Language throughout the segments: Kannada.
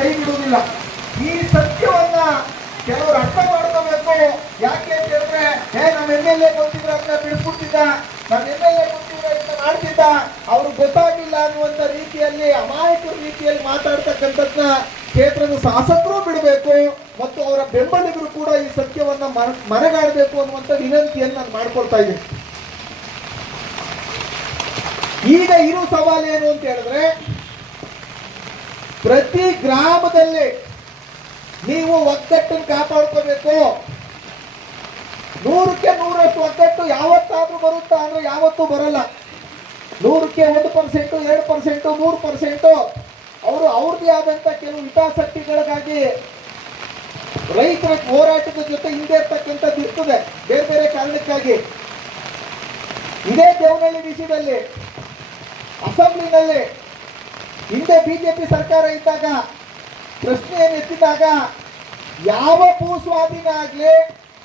ಕೈ ಬಿಡುವುದಿಲ್ಲ. ಈ ಸತ್ಯವನ್ನ ಕೆಲವರು ಅರ್ಥ ಮಾಡ್ಕೋಬೇಕು. ಯಾಕೆ ಅಂತ ಹೇಳಿದ್ರೆ ನಮ್ಮ MLA ಗೊತ್ತಿದ್ರೆ ಅದನ್ನ ಬಿಡಿಸ್ಬಿಡ್ತಿದ್ದ, ನಮ್ಮ MLA ಗೊತ್ತಿದ್ರೆ ಇದನ್ನ ಮಾಡ್ತಿದ್ದ, ಅವ್ರಿಗೆ ಗೊತ್ತಾಗಿಲ್ಲ ಅನ್ನುವಂತ ರೀತಿಯಲ್ಲಿ ಅಮಾಯಕ ರೀತಿಯಲ್ಲಿ ಮಾತಾಡ್ತಕ್ಕಂಥದ್ನ ಕ್ಷೇತ್ರದ ಶಾಸಕರು ಬಿಡಬೇಕು ಮತ್ತು ಅವರ ಬೆಂಬಲಿಗರು ಕೂಡ ಈ ಸತ್ಯವನ್ನ ಮನಗಾಡಬೇಕು ಅನ್ನುವಂಥ ವಿನಂತಿಯನ್ನು ನಾನು ಮಾಡ್ಕೊಳ್ತಾ ಇದ್ದೀನಿ. ಈಗ ಇರೋ ಸವಾಲೇನು ಅಂತ ಹೇಳಿದ್ರೆ, ಪ್ರತಿ ಗ್ರಾಮದಲ್ಲಿ ನೀವು ಒಗ್ಗಟ್ಟನ್ನು ಕಾಪಾಡ್ಕೋಬೇಕು. 100ಕ್ಕೆ 100ರಷ್ಟು ಒಗ್ಗಟ್ಟು ಯಾವತ್ತಾದ್ರೂ ಬರುತ್ತಾ ಅಂದ್ರೆ ಯಾವತ್ತೂ ಬರಲ್ಲ. 100ಕ್ಕೆ 1%, 2%, 3% ಅವರು ಅವ್ರದ್ದೇ ಆದಂತ ಕೆಲವು ಹಿತಾಸಕ್ತಿಗಳಿಗಾಗಿ ರೈತರ ಹೋರಾಟದ ಜೊತೆ ಹಿಂದೆ ಇರ್ತಕ್ಕಂಥದ್ದು ಇರ್ತದೆ, ಬೇರೆ ಬೇರೆ ಕಾರಣಕ್ಕಾಗಿ. ಇದೇ ದೇವನಹಳ್ಳಿ ವಿಷಯದಲ್ಲಿ ಅಸೆಂಬ್ಲಿನಲ್ಲಿ ಹಿಂದೆ ಬಿಜೆಪಿ ಸರ್ಕಾರ ಇದ್ದಾಗ ಪ್ರಶ್ನೆಯನ್ನು ಎತ್ತಿದಾಗ ಯಾವ ಭೂ ಸ್ವಾಧೀನ ಆಗ್ಲಿ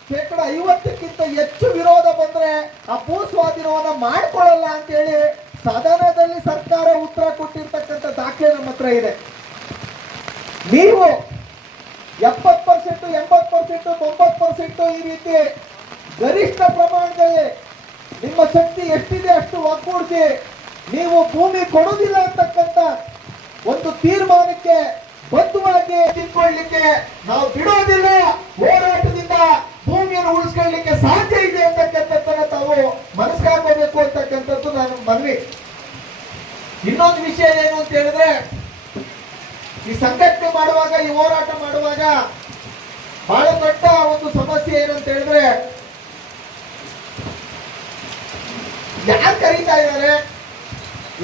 50%ಕ್ಕಿಂತ ಹೆಚ್ಚು ವಿರೋಧ ಬಂದ್ರೆ ಆ ಭೂ ಸ್ವಾಧೀನವನ್ನ ಮಾಡ್ಕೊಳ್ಳಲ್ಲ ಅಂತ ಹೇಳಿ ಸದನದಲ್ಲಿ ಸರ್ಕಾರ ಉತ್ತರ ಕೊಟ್ಟಿರ್ತಕ್ಕಂಥ ದಾಖಲೆ ನಮ್ಮ ಹತ್ರ ಇದೆ. ನೀವು 70%, 80%, 90% ಈ ರೀತಿ ಗರಿಷ್ಠ ಪ್ರಮಾಣದಲ್ಲಿ ನಿಮ್ಮ ಶಕ್ತಿ ಎಷ್ಟಿದೆ ಅಷ್ಟು ಒಗ್ಗೂಡಿಸಿ ನೀವು ಭೂಮಿ ಕೊಡುವುದಿಲ್ಲ ಅಂತಕ್ಕಂಥ ಒಂದು ತೀರ್ಮಾನಕ್ಕೆ ಬದ್ಧವಾಗಿ ತಿಳ್ಕೊಳ್ಳಿಕ್ಕೆ ನಾವು ಬಿಡೋದಿಲ್ಲ. ಹೋರಾಟದಿಂದ ಭೂಮಿಯನ್ನು ಉಳಿಸ್ಕೊಳ್ಳಿಕ್ಕೆ ಸಾಧ್ಯ ಇದೆ ಅಂತಕ್ಕಂಥದ್ದನ್ನ ತಾವು ಮನಸ್ಸಾಗಬೇಕು ಅಂತಕ್ಕಂಥದ್ದು ನಾನು ಮನವಿ. ಇನ್ನೊಂದು ವಿಷಯ ಏನು ಅಂತ ಹೇಳಿದ್ರೆ, ಈ ಸಂಘಟನೆ ಮಾಡುವಾಗ, ಈ ಹೋರಾಟ ಮಾಡುವಾಗ ಬಹಳ ದೊಡ್ಡ ಒಂದು ಸಮಸ್ಯೆ ಏನು ಅಂತ ಹೇಳಿದ್ರೆ, ಯಾರು ಕರೀತಾ ಇದ್ದಾರೆ,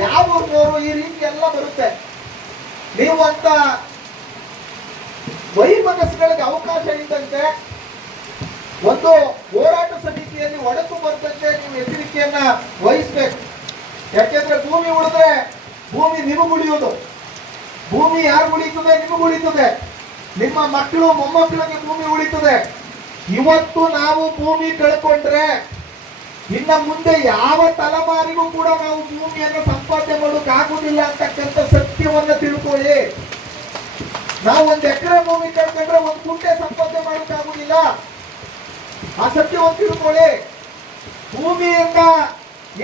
ಯಾವ ಊರಿನವರು, ಈ ರೀತಿ ಎಲ್ಲ ಬರುತ್ತೆ. ನೀವು ಅಂತ ವೈಮನಸ್ಸುಗಳಿಗೆ ಅವಕಾಶ ಇದ್ದಂತೆ ಒಂದು ಹೋರಾಟ ಸಮಿತಿಯಲ್ಲಿ ಒಡಕು ಬರ್ತಂತೆ ನೀವು ಎಚ್ಚರಿಕೆಯನ್ನ ವಹಿಸ್ಬೇಕು. ಯಾಕೆಂದ್ರೆ ಭೂಮಿ ಉಳಿದ್ರೆ ಭೂಮಿ ನಿಮಗೆ ಉಳಿಯುವುದು, ಭೂಮಿ ಯಾರು ಉಳಿತದೆ, ನಿಮಗೆ ಉಳಿತದೆ, ನಿಮ್ಮ ಮಕ್ಕಳು ಮೊಮ್ಮಕ್ಕಳಿಗೆ ಭೂಮಿ ಉಳಿತದೆ. ಇವತ್ತು ನಾವು ಭೂಮಿ ಕಳ್ಕೊಂಡ್ರೆ ಇನ್ನ ಮುಂದೆ ಯಾವ ತಲೆಮಾರಿಗೂ ಕೂಡ ನಾವು ಭೂಮಿಯನ್ನು ಸಂಪಾದನೆ ಮಾಡೋಕ್ಕಾಗುವುದಿಲ್ಲ ಅಂತಕ್ಕಂಥ ಸತ್ಯವನ್ನ ತಿಳ್ಕೊಳ್ಳಿ. ನಾವು 1 ಎಕರೆ ಭೂಮಿ ಕಳ್ಕೊಂಡ್ರೆ 1 ಗುಂಟೆ ಸಂಪಾದನೆ ಮಾಡೋಕ್ಕಾಗುವುದಿಲ್ಲ. ಆ ಸತ್ಯವನ್ನು ತಿಳ್ಕೊಳ್ಳಿ. ಭೂಮಿಯಿಂದ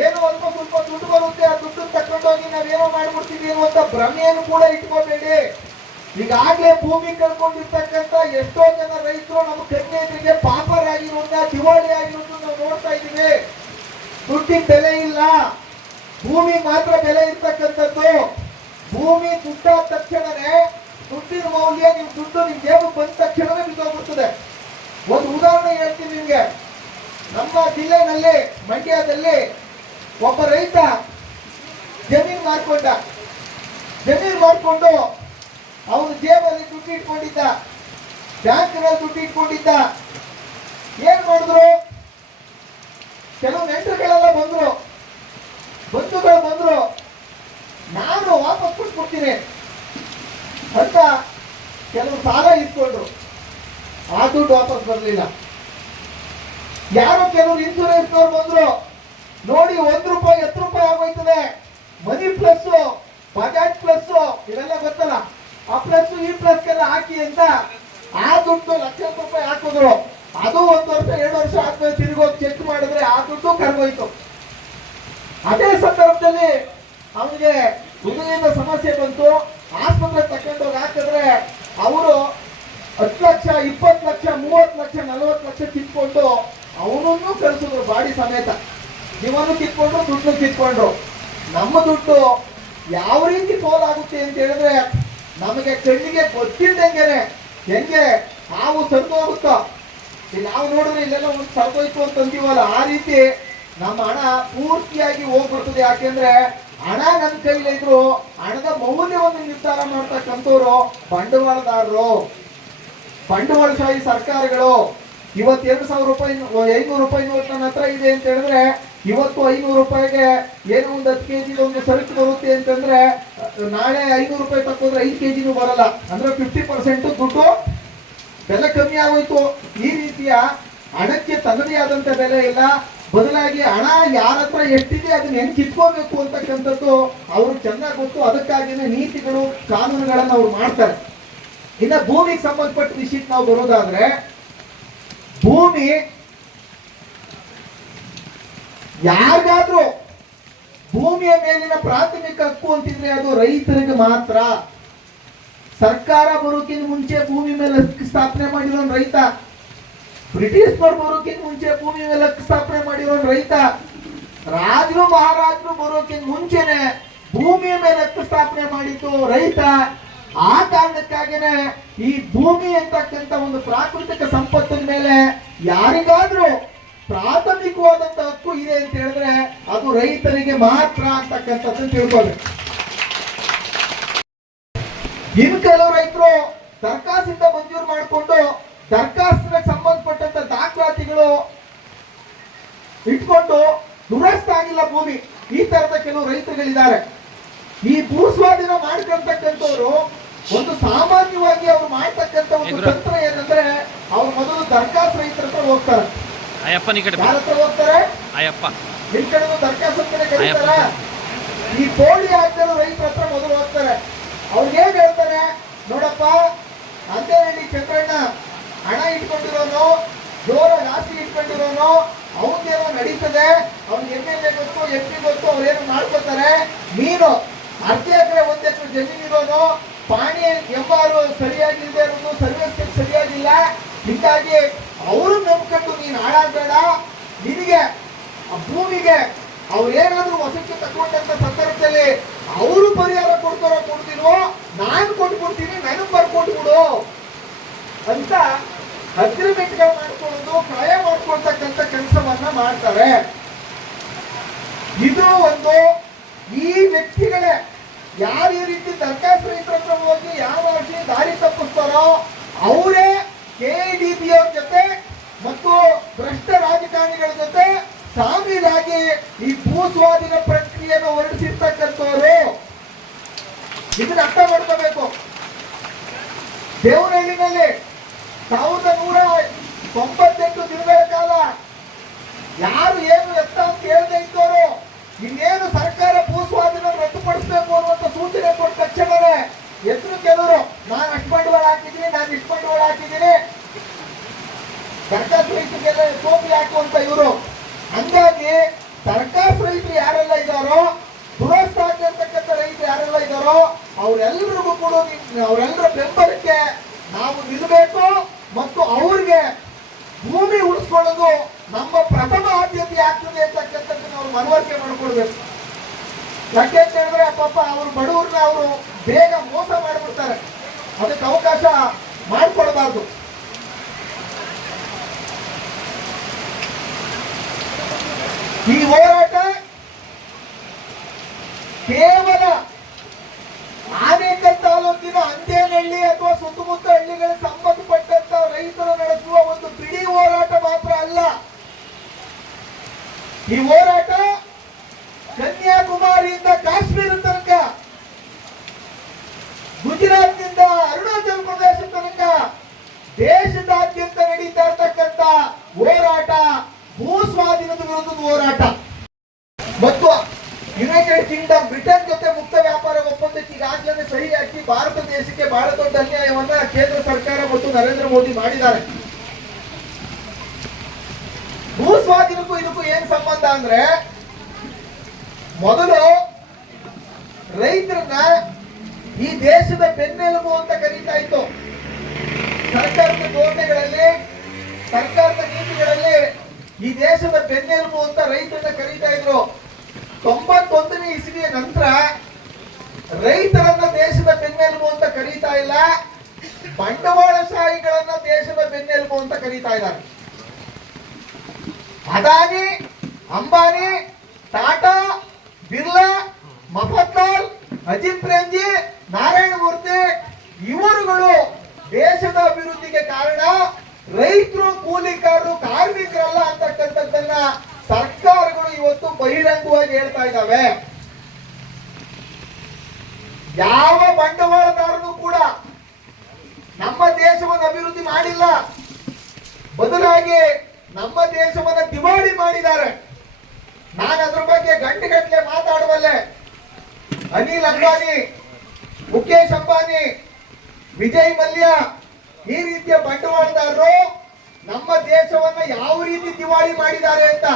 ಏನೋ ಅಲ್ಪ ಸ್ವಲ್ಪ ದುಡ್ಡು ಬರುತ್ತೆ, ಆ ದುಡ್ಡು ತಕೊಂಡೋಗಿ ನಾವೇನೋ ಮಾಡ್ಬಿಡ್ತೀವಿ ಅನ್ನುವಂತ ಭ್ರಮೆಯನ್ನು ಕೂಡ ಇಟ್ಕೋಬೇಡಿ. ಈಗಾಗಲೇ ಭೂಮಿ ಕಳ್ಕೊಂಡಿರ್ತಕ್ಕಂಥ ಎಷ್ಟೋ ಜನ ರೈತರು ನಮ್ಮ ಕಣ್ಣೆದುರಿಗೆ ಪಾಪರಾಗಿರೋದನ್ನ, ದಿವಾಳಿ ಆಗಿರೋದನ್ನ ನಾವು ನೋಡ್ತಾ ಇದ್ದೀವಿ. ದುಡ್ಡಿನ ಬೆಲೆ ಇಲ್ಲ, ಭೂಮಿ ಮಾತ್ರ ಬೆಲೆ ಇರ್ತಕ್ಕಂಥದ್ದು. ಭೂಮಿ ದುಡ್ಡಾದ ತಕ್ಷಣನೇ ದುಡ್ಡಿನ ಮೌಲ್ಯ, ನಿಮ್ ದುಡ್ಡು ನಿಮ್ ಜೇಬು ಬಂದ ತಕ್ಷಣವೇ ಬಿದ್ದೋಗ್ಬಿಡ್ತದೆ. ಒಂದು ಉದಾಹರಣೆ ಹೇಳ್ತೀನಿ ನಿಮ್ಗೆ. ನಮ್ಮ ಜಿಲ್ಲೆನಲ್ಲಿ ಮಂಡ್ಯದಲ್ಲಿ ಒಬ್ಬ ರೈತ ಜಮೀನು ಮಾಡ್ಕೊಂಡು ಅವನು ಜೇಬಲ್ಲಿ ದುಡ್ಡು ಇಟ್ಕೊಂಡಿದ್ದ, ಬ್ಯಾಂಕ್ನಲ್ಲಿ ದುಡ್ಡು ಇಟ್ಕೊಂಡಿದ್ದ. ಏನ್ ಮಾಡಿದ್ರು, ಕೆಲವು ನೆಂಟರುಗಳೆಲ್ಲ ಬಂಧುಗಳು ಬಂದ್ರು, ನಾನು ವಾಪಸ್ ಕೊಟ್ಬಿಡ್ತೀನಿ ಅಂತ ಕೆಲವು ಸಾಲ ಇಟ್ಕೊಂಡ್ರು. ಆ ದುಡ್ಡು ವಾಪಸ್ ಬರಲಿಲ್ಲ. ಯಾರೋ ಕೆಲವರು ಇನ್ಸೂರೆನ್ಸ್ನವ್ರು ಬಂದ್ರು, ನೋಡಿ 1 ರೂಪಾಯಿ 10 ರೂಪಾಯಿ ಆಗೋಯ್ತದೆ, ಮನಿ ಪ್ಲಸ್ ಬಜಾಜ್ ಪ್ಲಸ್ ಇವೆಲ್ಲ ಗೊತ್ತಲ್ಲ, ಆ ಪ್ಲಸ್ ಈ ಪ್ಲಸ್ ಎಲ್ಲ ಹಾಕಿ ಅಂತ ಆ ದುಡ್ಡು ಲಕ್ಷಾಂತರ ರೂಪಾಯಿ ಹಾಕಿದ್ರು. ಅದು 1 ವರ್ಷ 2 ವರ್ಷ ಆದ್ಮೇಲೆ ತಿರುಗೋಗಿ ಚೆಕ್ ಮಾಡಿದ್ರೆ ಆ ದುಡ್ಡು ಕರ್ಗೋಯ್ತು. ಅದೇ ಸಂದರ್ಭದಲ್ಲಿ ಅವನಿಗೆ ಹೃದಯದ ಸಮಸ್ಯೆ ಬಂತು, ಆಸ್ಪತ್ರೆ ತಕೊಂಡೋಗಿ ಹಾಕಿದ್ರೆ ಅವರು 10 ಲಕ್ಷ, 20 ಲಕ್ಷ, 30 ಲಕ್ಷ, 40 ಲಕ್ಷ ಕಿತ್ಕೊಂಡು ಅವನನ್ನು ಕಳಿಸಿದ್ರು ಬಾಡಿ ಸಮೇತ. ಜೀವನು ಕಿತ್ಕೊಂಡ್ರು, ದುಡ್ಡು ಕಿತ್ಕೊಂಡ್ರು. ನಮ್ಮ ದುಡ್ಡು ಯಾವ ರೀತಿ ಪೋಲಾಗುತ್ತೆ ಅಂತ ಹೇಳಿದ್ರೆ, ನಮಗೆ ಕಣ್ಣಿಗೆ ಗೊತ್ತಿದ್ದಂಗೆನೆ ಹೆಂಗೆ ಹಾವು ಸರಿದೋಗುತ್ತೋ, ನಾವು ನೋಡಿದ್ರೆ ಇಲ್ಲೆಲ್ಲ ಒಂದು ಸರಿದೋಯ್ತು ಅಂತ ಅಂತೀವಲ್ಲ, ಆ ರೀತಿ ನಮ್ಮ ಹಣ ಪೂರ್ತಿಯಾಗಿ ಹೋಗ್ಬಿಡ್ತದೆ. ಯಾಕೆಂದ್ರೆ ಹಣ ನನ್ನ ಕೈಲಿ ಇದ್ರು ಹಣದ ಮೌಲ್ಯವನ್ನು ನಿರ್ಧಾರ ಮಾಡ್ತಕ್ಕಂಥವ್ರು ಬಂಡವಾಳದಾರರು, ಬಂಡವಾಳಶಾಹಿ ಸರ್ಕಾರಗಳು. ಇವತ್ತು 2,000 ರೂಪಾಯಿ 500 ರೂಪಾಯಿ ನೋಟ್ ನನ್ನ ಹತ್ರ ಇದೆ ಅಂತ ಹೇಳಿದ್ರೆ, ಇವತ್ತು 500 ರೂಪಾಯಿಗೆ ಏನೋ ಒಂದು 10 kg ಒಂದು ಸರಕು ಬರುತ್ತೆ ಅಂತಂದ್ರೆ, ನಾಳೆ 500 ರೂಪಾಯಿ ತಕ್ಕೊಂಡ್ರೆ 5 kgನೂ ಬರಲ್ಲ. ಅಂದ್ರೆ 50% ದುಡ್ಡು ಬೆಲೆ ಕಮ್ಮಿ ಆಗೋಯ್ತು. ಈ ರೀತಿಯ ಹಣಕ್ಕೆ ತನ್ನದೇ ಆದಂತ ಬೆಲೆ ಇಲ್ಲ. ಬದಲಾಗಿ ಹಣ ಯಾರ ಹತ್ರ ಎಷ್ಟಿದೆ ಅದನ್ನ ಹೆಂಗ್ ಕಿತ್ಕೋಬೇಕು ಅಂತಕ್ಕಂಥದ್ದು ಅವ್ರಿಗೆ ಚೆನ್ನಾಗಿ ಗೊತ್ತು. ಅದಕ್ಕಾಗಿನೇ ನೀತಿಗಳು, ಕಾನೂನುಗಳನ್ನ ಅವ್ರು ಮಾಡ್ತಾರೆ. ಇನ್ನ ಭೂಮಿಗೆ ಸಂಬಂಧಪಟ್ಟ ವಿಷಯಕ್ಕೆ ನಾವು ಬರೋದಾದ್ರೆ, ಭೂಮಿ ಯಾರಿಗಾದ್ರೂ ಭೂಮಿಯ ಮೇಲಿನ ಪ್ರಾಥಮಿಕ ಹಕ್ಕು ಅಂತಿದ್ರೆ ಅದು ರೈತರಿಗೆ ಮಾತ್ರ. ಸರ್ಕಾರ ಬರೋಕ್ಕಿಂತ ಮುಂಚೆ ಭೂಮಿ ಮೇಲೆ ಹಕ್ಕು ಸ್ಥಾಪನೆ ಮಾಡಿರೋನ್ ರೈತ. ಬ್ರಿಟಿಷ್ನವ್ರು ಬರೋಕ್ಕಿಂತ ಮುಂಚೆ ಭೂಮಿ ಮೇಲೆ ಹಕ್ಕು ಸ್ಥಾಪನೆ ಮಾಡಿರೋನ್ ರೈತ. ರಾಜರು ಮಹಾರಾಜರು ಬರೋಕ್ಕಿಂತ ಮುಂಚೆನೆ ಭೂಮಿಯ ಮೇಲೆ ಹಕ್ಕು ಸ್ಥಾಪನೆ ಮಾಡಿದ್ದು ರೈತ. ಆ ಕಾರಣಕ್ಕಾಗಿನೇ ಈ ಭೂಮಿ ಅಂತಕ್ಕಂಥ ಒಂದು ಪ್ರಾಕೃತಿಕ ಸಂಪತ್ತಿನ ಮೇಲೆ ಯಾರಿಗಾದ್ರೂ ಪ್ರಾಥಮಿಕವಾದಂತ ಹಕ್ಕು ಇದೆ ಅಂತ ಹೇಳಿದ್ರೆ ಅದು ರೈತರಿಗೆ ಮಾತ್ರ ಅಂತಕ್ಕಂಥದ್ದನ್ನು ತಿಳ್ಕೊಬೇಕು. ಇನ್ನು ಕೆಲವು ರೈತರು ದರಖಾಸ್ತಿಂದ ಮಂಜೂರು ಮಾಡಿಕೊಂಡು ದರಖಾಸ್ತಿಗೆ ಸಂಬಂಧಪಟ್ಟಂತ ದಾಖಲಾತಿಗಳು ಇಟ್ಕೊಂಡು ದುರಸ್ತಿ ಆಗಿಲ್ಲ ಭೂಮಿ, ಈ ತರದ ಕೆಲವು ರೈತರುಗಳಿದ್ದಾರೆ. ಈ ಭೂ ಸ್ವಾಧೀನ ಮಾಡ್ಕೊಳ್ತಕ್ಕಂಥವ್ರು ಒಂದು ಸಾಮಾನ್ಯವಾಗಿ ಅವ್ರು ಮಾಡ್ತಕ್ಕಂಥ ಒಂದು ತಂತ್ರ ಏನಂದ್ರೆ, ಅವ್ರು ಮೊದಲು ದರಖಾಸ್ತು ರೈತರ ಹತ್ರ ಹೋಗ್ತಾರೆ. ಯಾರ ಹತ್ರ ಹೋಗ್ತಾರೆ? ನಿಮ್ ಕಡೆ ದರಖಾಸ್ತು ಅಂತ ಕರೀತಾರ. ಈ ಕೋಳಿ ಹಾಕಿರೋ ರೈತರ ಹತ್ರ ಮೊದಲು ಹೋಗ್ತಾರೆ. ಅವ್ರಿಗೆ ಏನ್ ಹೇಳ್ತಾರೆ, ನೋಡಪ್ಪ ಅಂತೇಳಿ ಚಂದ್ರಣ್ಣ ಹಣ ಇಟ್ಕೊಂಡಿರೋನು, ಜೋರ ಜಾಸ್ತಿ ಇಟ್ಕೊಂಡಿರೋನು, ಅವನ್ದೇನೋ ನಡೀತದೆ, ಅವ್ನಿಗೆ ಎಮ್ಮೆಲ್ಲೆ ಗೊತ್ತು, ಎಪ್ಪಿ ಗೊತ್ತು, ಅವ್ರೇನು ಮಾಡ್ಕೋತಾರೆ. ನೀನು ಅರ್ಧ ಎಕರೆ 1 ಎಕರೆ ಜಮೀನು ಇರೋನು, ಪಾಣಿ ಎಂಬಾರು ಸರಿಯಾಗಿಲ್ಲದೆ ಇರೋದು, ಸರ್ವಿಸ್ ಸರಿಯಾಗಿಲ್ಲ, ಹೀಗಾಗಿ ಅವರು ನಂಬ್ಕೊಂಡು ನೀನು ಹಾಳಾಗಬೇಡ. ನಿನಗೆ ಆ ಭೂಮಿಗೆ ಅವ್ರೇನಾದ್ರೂ ವಸತಿ ತಗೊಂಡಂತ ಸಂದರ್ಭದಲ್ಲಿ ಅವರು ಪರಿಹಾರ ಕೊಡ್ತಾರೋ ಕೊಡ್ತೀನೋ, ನಾನು ಕೊಟ್ಬಿಡ್ತೀನಿ, ನನಗೆ ಬರ್ಕೊಟ್ಬಿಡು ಅಂತ ಅಗ್ರಿಮೆಂಟ್ಗಳು ಮಾಡ್ಕೊಳ್ಳೋದು, ಕ್ರಯ ಮಾಡ್ಕೊಳ್ತಕ್ಕಂಥ ಕೆಲಸವನ್ನ ಮಾಡ್ತಾರೆ. ಇದು ಒಂದು ಈ ವ್ಯಕ್ತಿಗಳೇ ಯಾರು ಈ ರೀತಿ ದರಖಾಸ್ತು ರೈತರ ಹತ್ರ ಹೋಗಿ ಯಾವ ದಾರಿ ತಪ್ಪಿಸ್ತಾರೋ ಅವರೇ KDB ಅವ್ರ ಜೊತೆ ಮತ್ತು ಭ್ರಷ್ಟ ರಾಜಕಾರಣಿಗಳ ಜೊತೆ ಸಾಮೀಲಾಗಿ ಈ ಭೂ ಸ್ವಾಧೀನ ಪ್ರಕ್ರಿಯೆಯನ್ನು ಹೊರಡಿಸಿರ್ತಕ್ಕಂಥವ್ರು. ಇದನ್ನ ಅರ್ಥ ಮಾಡ್ಕೋಬೇಕು. ದೇವನಹಳ್ಳಿನಲ್ಲಿ 1198 ದಿನಗಳ ಕಾಲ ಯಾರು ಏನು ಎತ್ತ ಅಂತ ಕೇಳದೆ ಇದ್ದವರು ಇನ್ನೇನು ಸರ್ಕಾರ ಭೂ ಸ್ವಾಧೀನ ರದ್ದುಪಡಿಸಬೇಕು ಅನ್ನುವಂತ ಸೂಚನೆ ಕೊಟ್ಟ ತಕ್ಷಣವೇ ಎದ್ರು ಕೆಲವರು, ನಾನು ಅಷ್ಟು ಬಂಡವಾಳ ಹಾಕಿದ್ದೀನಿ, ನಾನು ಇಷ್ಟು ಬಂಡವಾಳ ಹಾಕಿದ್ದೀನಿ, ದರಖಾಸ್ತು ರೈತರಿಗೆಲ್ಲ ಸೋಪಿ ಹಾಕುವಂತ ಇವರು. ಹಂಗಾಗಿ ದರಖಾಸ್ತು ರೈತರು ಯಾರೆಲ್ಲ ಇದ್ದಾರೋ, ದುರಸ್ತಿ ಆಗಿರ್ತಕ್ಕಂಥ ರೈತರು ಯಾರೆಲ್ಲ ಇದ್ದಾರೋ ಅವರೆಲ್ಲರಿಗೂ ಕೂಡ ಅವರೆಲ್ಲರ ಬೆಂಬಲಕ್ಕೆ ನಾವು ನಿಲ್ಲಬೇಕು ಮತ್ತು ಅವ್ರಿಗೆ ಭೂಮಿ ಉಳಿಸ್ಕೊಳ್ಳೋದು ನಮ್ಮ ಪ್ರಥಮ ಆದ್ಯತೆ ಆಗ್ತದೆ ಅಂತಕ್ಕಂಥದ್ದು ನಾವು ಮನವರಿಕೆ ಮಾಡ್ಕೊಳ್ಬೇಕು. ಯಾಕೆ ಅಂತ ಹೇಳಿದ್ರೆ ಪಾಪ ಅವರು ಬಡವ್ರನ್ನ ಅವರು ಬೇಗ ಮೋಸ ಮಾಡಿಬಿಡ್ತಾರೆ, ಅದಕ್ಕೆ ಅವಕಾಶ ಮಾಡಿಕೊಡಬಾರ್ದು. ಈ ಹೋರಾಟ ಕೇವಲ ಆನೇಕಲ್ ತಾಲೂಕಿನ ಅಂದೇನಹಳ್ಳಿ ಅಥವಾ ಸುತ್ತಮುತ್ತ ಹಳ್ಳಿಗಳಿಗೆ ಸಂಬಂಧಪಟ್ಟಂತ ರೈತರು ನಡೆಸುವ ಒಂದು ಬಿಡಿ ಹೋರಾಟ ಮಾತ್ರ ಅಲ್ಲ. ಈ ಹೋರಾಟ ಕನ್ಯಾಕುಮಾರಿಯಿಂದ ಕಾಶ್ಮೀರ ತನಕ, ಗುಜರಾತ್ನಿಂದ ಅರುಣಾಚಲ ಪ್ರದೇಶ ತನಕ ದೇಶದಾದ್ಯಂತ ನಡೀತಾ ಇರ್ತಕ್ಕಂಥ ಹೋರಾಟ ಭೂ ಸ್ವಾಧೀನದ ವಿರುದ್ಧದ ಹೋರಾಟ. ಮತ್ತು ಯುನೈಟೆಡ್ ಕಿಂಗ್ಡಮ್ ಬ್ರಿಟನ್ ಜೊತೆ ಮುಕ್ತ ವ್ಯಾಪಾರ ಒಪ್ಪಂದಕ್ಕೆ ಈಗಾಗಲೇ ಸಹಿ ಹಾಕಿ ಭಾರತ ದೇಶಕ್ಕೆ ಬಹಳ ದೊಡ್ಡ ಅನ್ಯಾಯವನ್ನ ಕೇಂದ್ರ ಸರ್ಕಾರ ಮತ್ತು ನರೇಂದ್ರ ಮೋದಿ ಮಾಡಿದ್ದಾರೆ. ಭೂ ಸ್ವಾಧೀನಕ್ಕೂ ಇದಕ್ಕೂ ಏನ್ ಸಂಬಂಧ ಅಂದ್ರೆ, ಮೊದಲು ರೈತರನ್ನ ಈ ದೇಶದ ಬೆನ್ನೆಲುಬು ಅಂತ ಕರೀತಾ ಇತ್ತು. ಸರ್ಕಾರದ ಧೋರಣೆಗಳಲ್ಲಿ, ಸರ್ಕಾರದ ನೀತಿಗಳಲ್ಲಿ ಈ ದೇಶದ ಬೆನ್ನೆಲುಬು ಅಂತ ರೈತರನ್ನ ಕರೀತಾ ಇದ್ರು. 91ನೇ ಇಸವಿಯ ನಂತರ ರೈತರನ್ನ ದೇಶದ ಬೆನ್ನೆಲುಬು ಅಂತ ಕರೀತಾ ಇಲ್ಲ, ಬಂಡವಾಳಶಾಹಿಗಳನ್ನ ದೇಶದ ಬೆನ್ನೆಲುಬು ಅಂತ ಕರೀತಾ ಇದ್ದಾರೆ. ಅದಾನಿ, ಅಂಬಾನಿ, ಟಾಟಾ, ಬಿರ್ಲಾ, ಮಫತ್ಲಾಲ್, ಅಜಿತ್ ಪ್ರೇಮ್ಜಿ, ನಾರಾಯಣ ಮೂರ್ತಿ ಇವರುಗಳು ದೇಶದ ಅಭಿವೃದ್ಧಿಗೆ ಕಾರಣ. ರೈತರು, ಕೂಲಿಕಾರರು, ಕಾರ್ಮಿಕರಲ್ಲ ಅಂತಕ್ಕಂಥದ್ದನ್ನ ಸರ್ಕಾರಗಳು ಇವತ್ತು ಬಹಿರಂಗವಾಗಿ ಹೇಳ್ತಾ ಇದ್ದಾವೆ. ಯಾವ ಬಂಡವಾಳದಾರರು ಕೂಡ ನಮ್ಮ ದೇಶವನ್ನು ಅಭಿವೃದ್ಧಿ ಮಾಡಿಲ್ಲ, ಬದಲಾಗಿ ನಮ್ಮ ದೇಶವನ್ನು ದಿವಾಳಿ ಮಾಡಿದ್ದಾರೆ. ನಾನು ಅದ್ರ ಬಗ್ಗೆ ಗಂಟೆಗಟ್ಟಲೆ ಮಾತಾಡುವಲ್ಲೇ. ಅನಿಲ್ ಅಂಬಾನಿ, ಮುಖೇಶ್ ಅಂಬಾನಿ ವಿಜಯ್ ಮಲ್ಯ ಈ ರೀತಿಯ ಬಂಡವಾಳದಾರರು ನಮ್ಮ ದೇಶವನ್ನ ಯಾವ ರೀತಿ ದಿವಾಳಿ ಮಾಡಿದ್ದಾರೆ ಅಂತ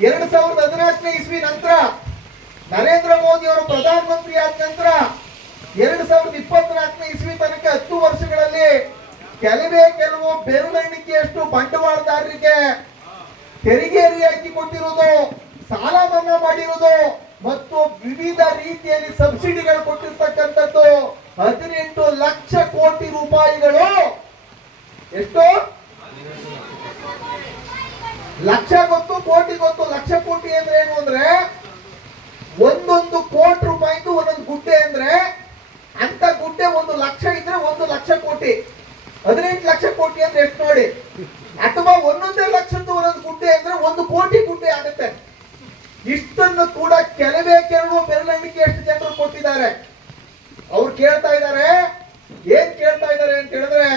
2014ನೇ ಇಸ್ವಿ ನಂತರ ನರೇಂದ್ರ ಮೋದಿ ಅವರು ಪ್ರಧಾನಮಂತ್ರಿ ಆದ ನಂತರ 2024ನೇ ಇಸ್ವಿ ತನಕ 10 ವರ್ಷಗಳಲ್ಲಿ ಕೆಲವು ಬೆರಳೆಣಿಕೆಯಷ್ಟು ಬಂಡವಾಳದಾರರಿಗೆ ತೆರಿಗೆ ರಿಯಾಯಿತಿ ಕೊಟ್ಟಿರುವುದು, ಸಾಲ ಮನ್ನಾ ಮಾಡಿರುವುದು ಮತ್ತು ವಿವಿಧ ರೀತಿಯಲ್ಲಿ ಸಬ್ಸಿಡಿಗಳು ಕೊಟ್ಟಿರ್ತಕ್ಕಂಥದ್ದು 18 ಲಕ್ಷ ಕೋಟಿ ರೂಪಾಯಿಗಳು. ಎಷ್ಟು ಲಕ್ಷ ಗೊತ್ತು, ಕೋಟಿ ಗೊತ್ತು. ಲಕ್ಷ ಕೋಟಿ ಅಂದ್ರೆ ಏನು ಅಂದ್ರೆ 1 ಕೋಟಿ ರೂಪಾಯಿದು ಒಂದೊಂದು ಗುಡ್ಡೆ ಅಂದ್ರೆ ಅಂತ ಗುಡ್ಡೆ 1 ಲಕ್ಷ ಇದ್ರೆ 1 ಲಕ್ಷ ಕೋಟಿ. 18 ಲಕ್ಷ ಕೋಟಿ ಅಂದ್ರೆ ಎಷ್ಟು ನೋಡಿ. ಅಥವಾ 1 ಲಕ್ಷದ್ದು ಒಂದೊಂದು ಗುಡ್ಡೆ ಅಂದ್ರೆ 1 ಕೋಟಿ ಗುಡ್ಡೆ ಆಗುತ್ತೆ. ಇಷ್ಟನ್ನು ಕೂಡ ಕೆಲವು ಬೆರಳೆಣಿಕೆ ಎಷ್ಟು ಜನರು ಕೊಟ್ಟಿದ್ದಾರೆ. ಅವ್ರು ಕೇಳ್ತಾ ಇದ್ದಾರೆ, ಏನ್ ಕೇಳ್ತಾ ಇದ್ದಾರೆ ಅಂತ ಹೇಳಿದ್ರೆ,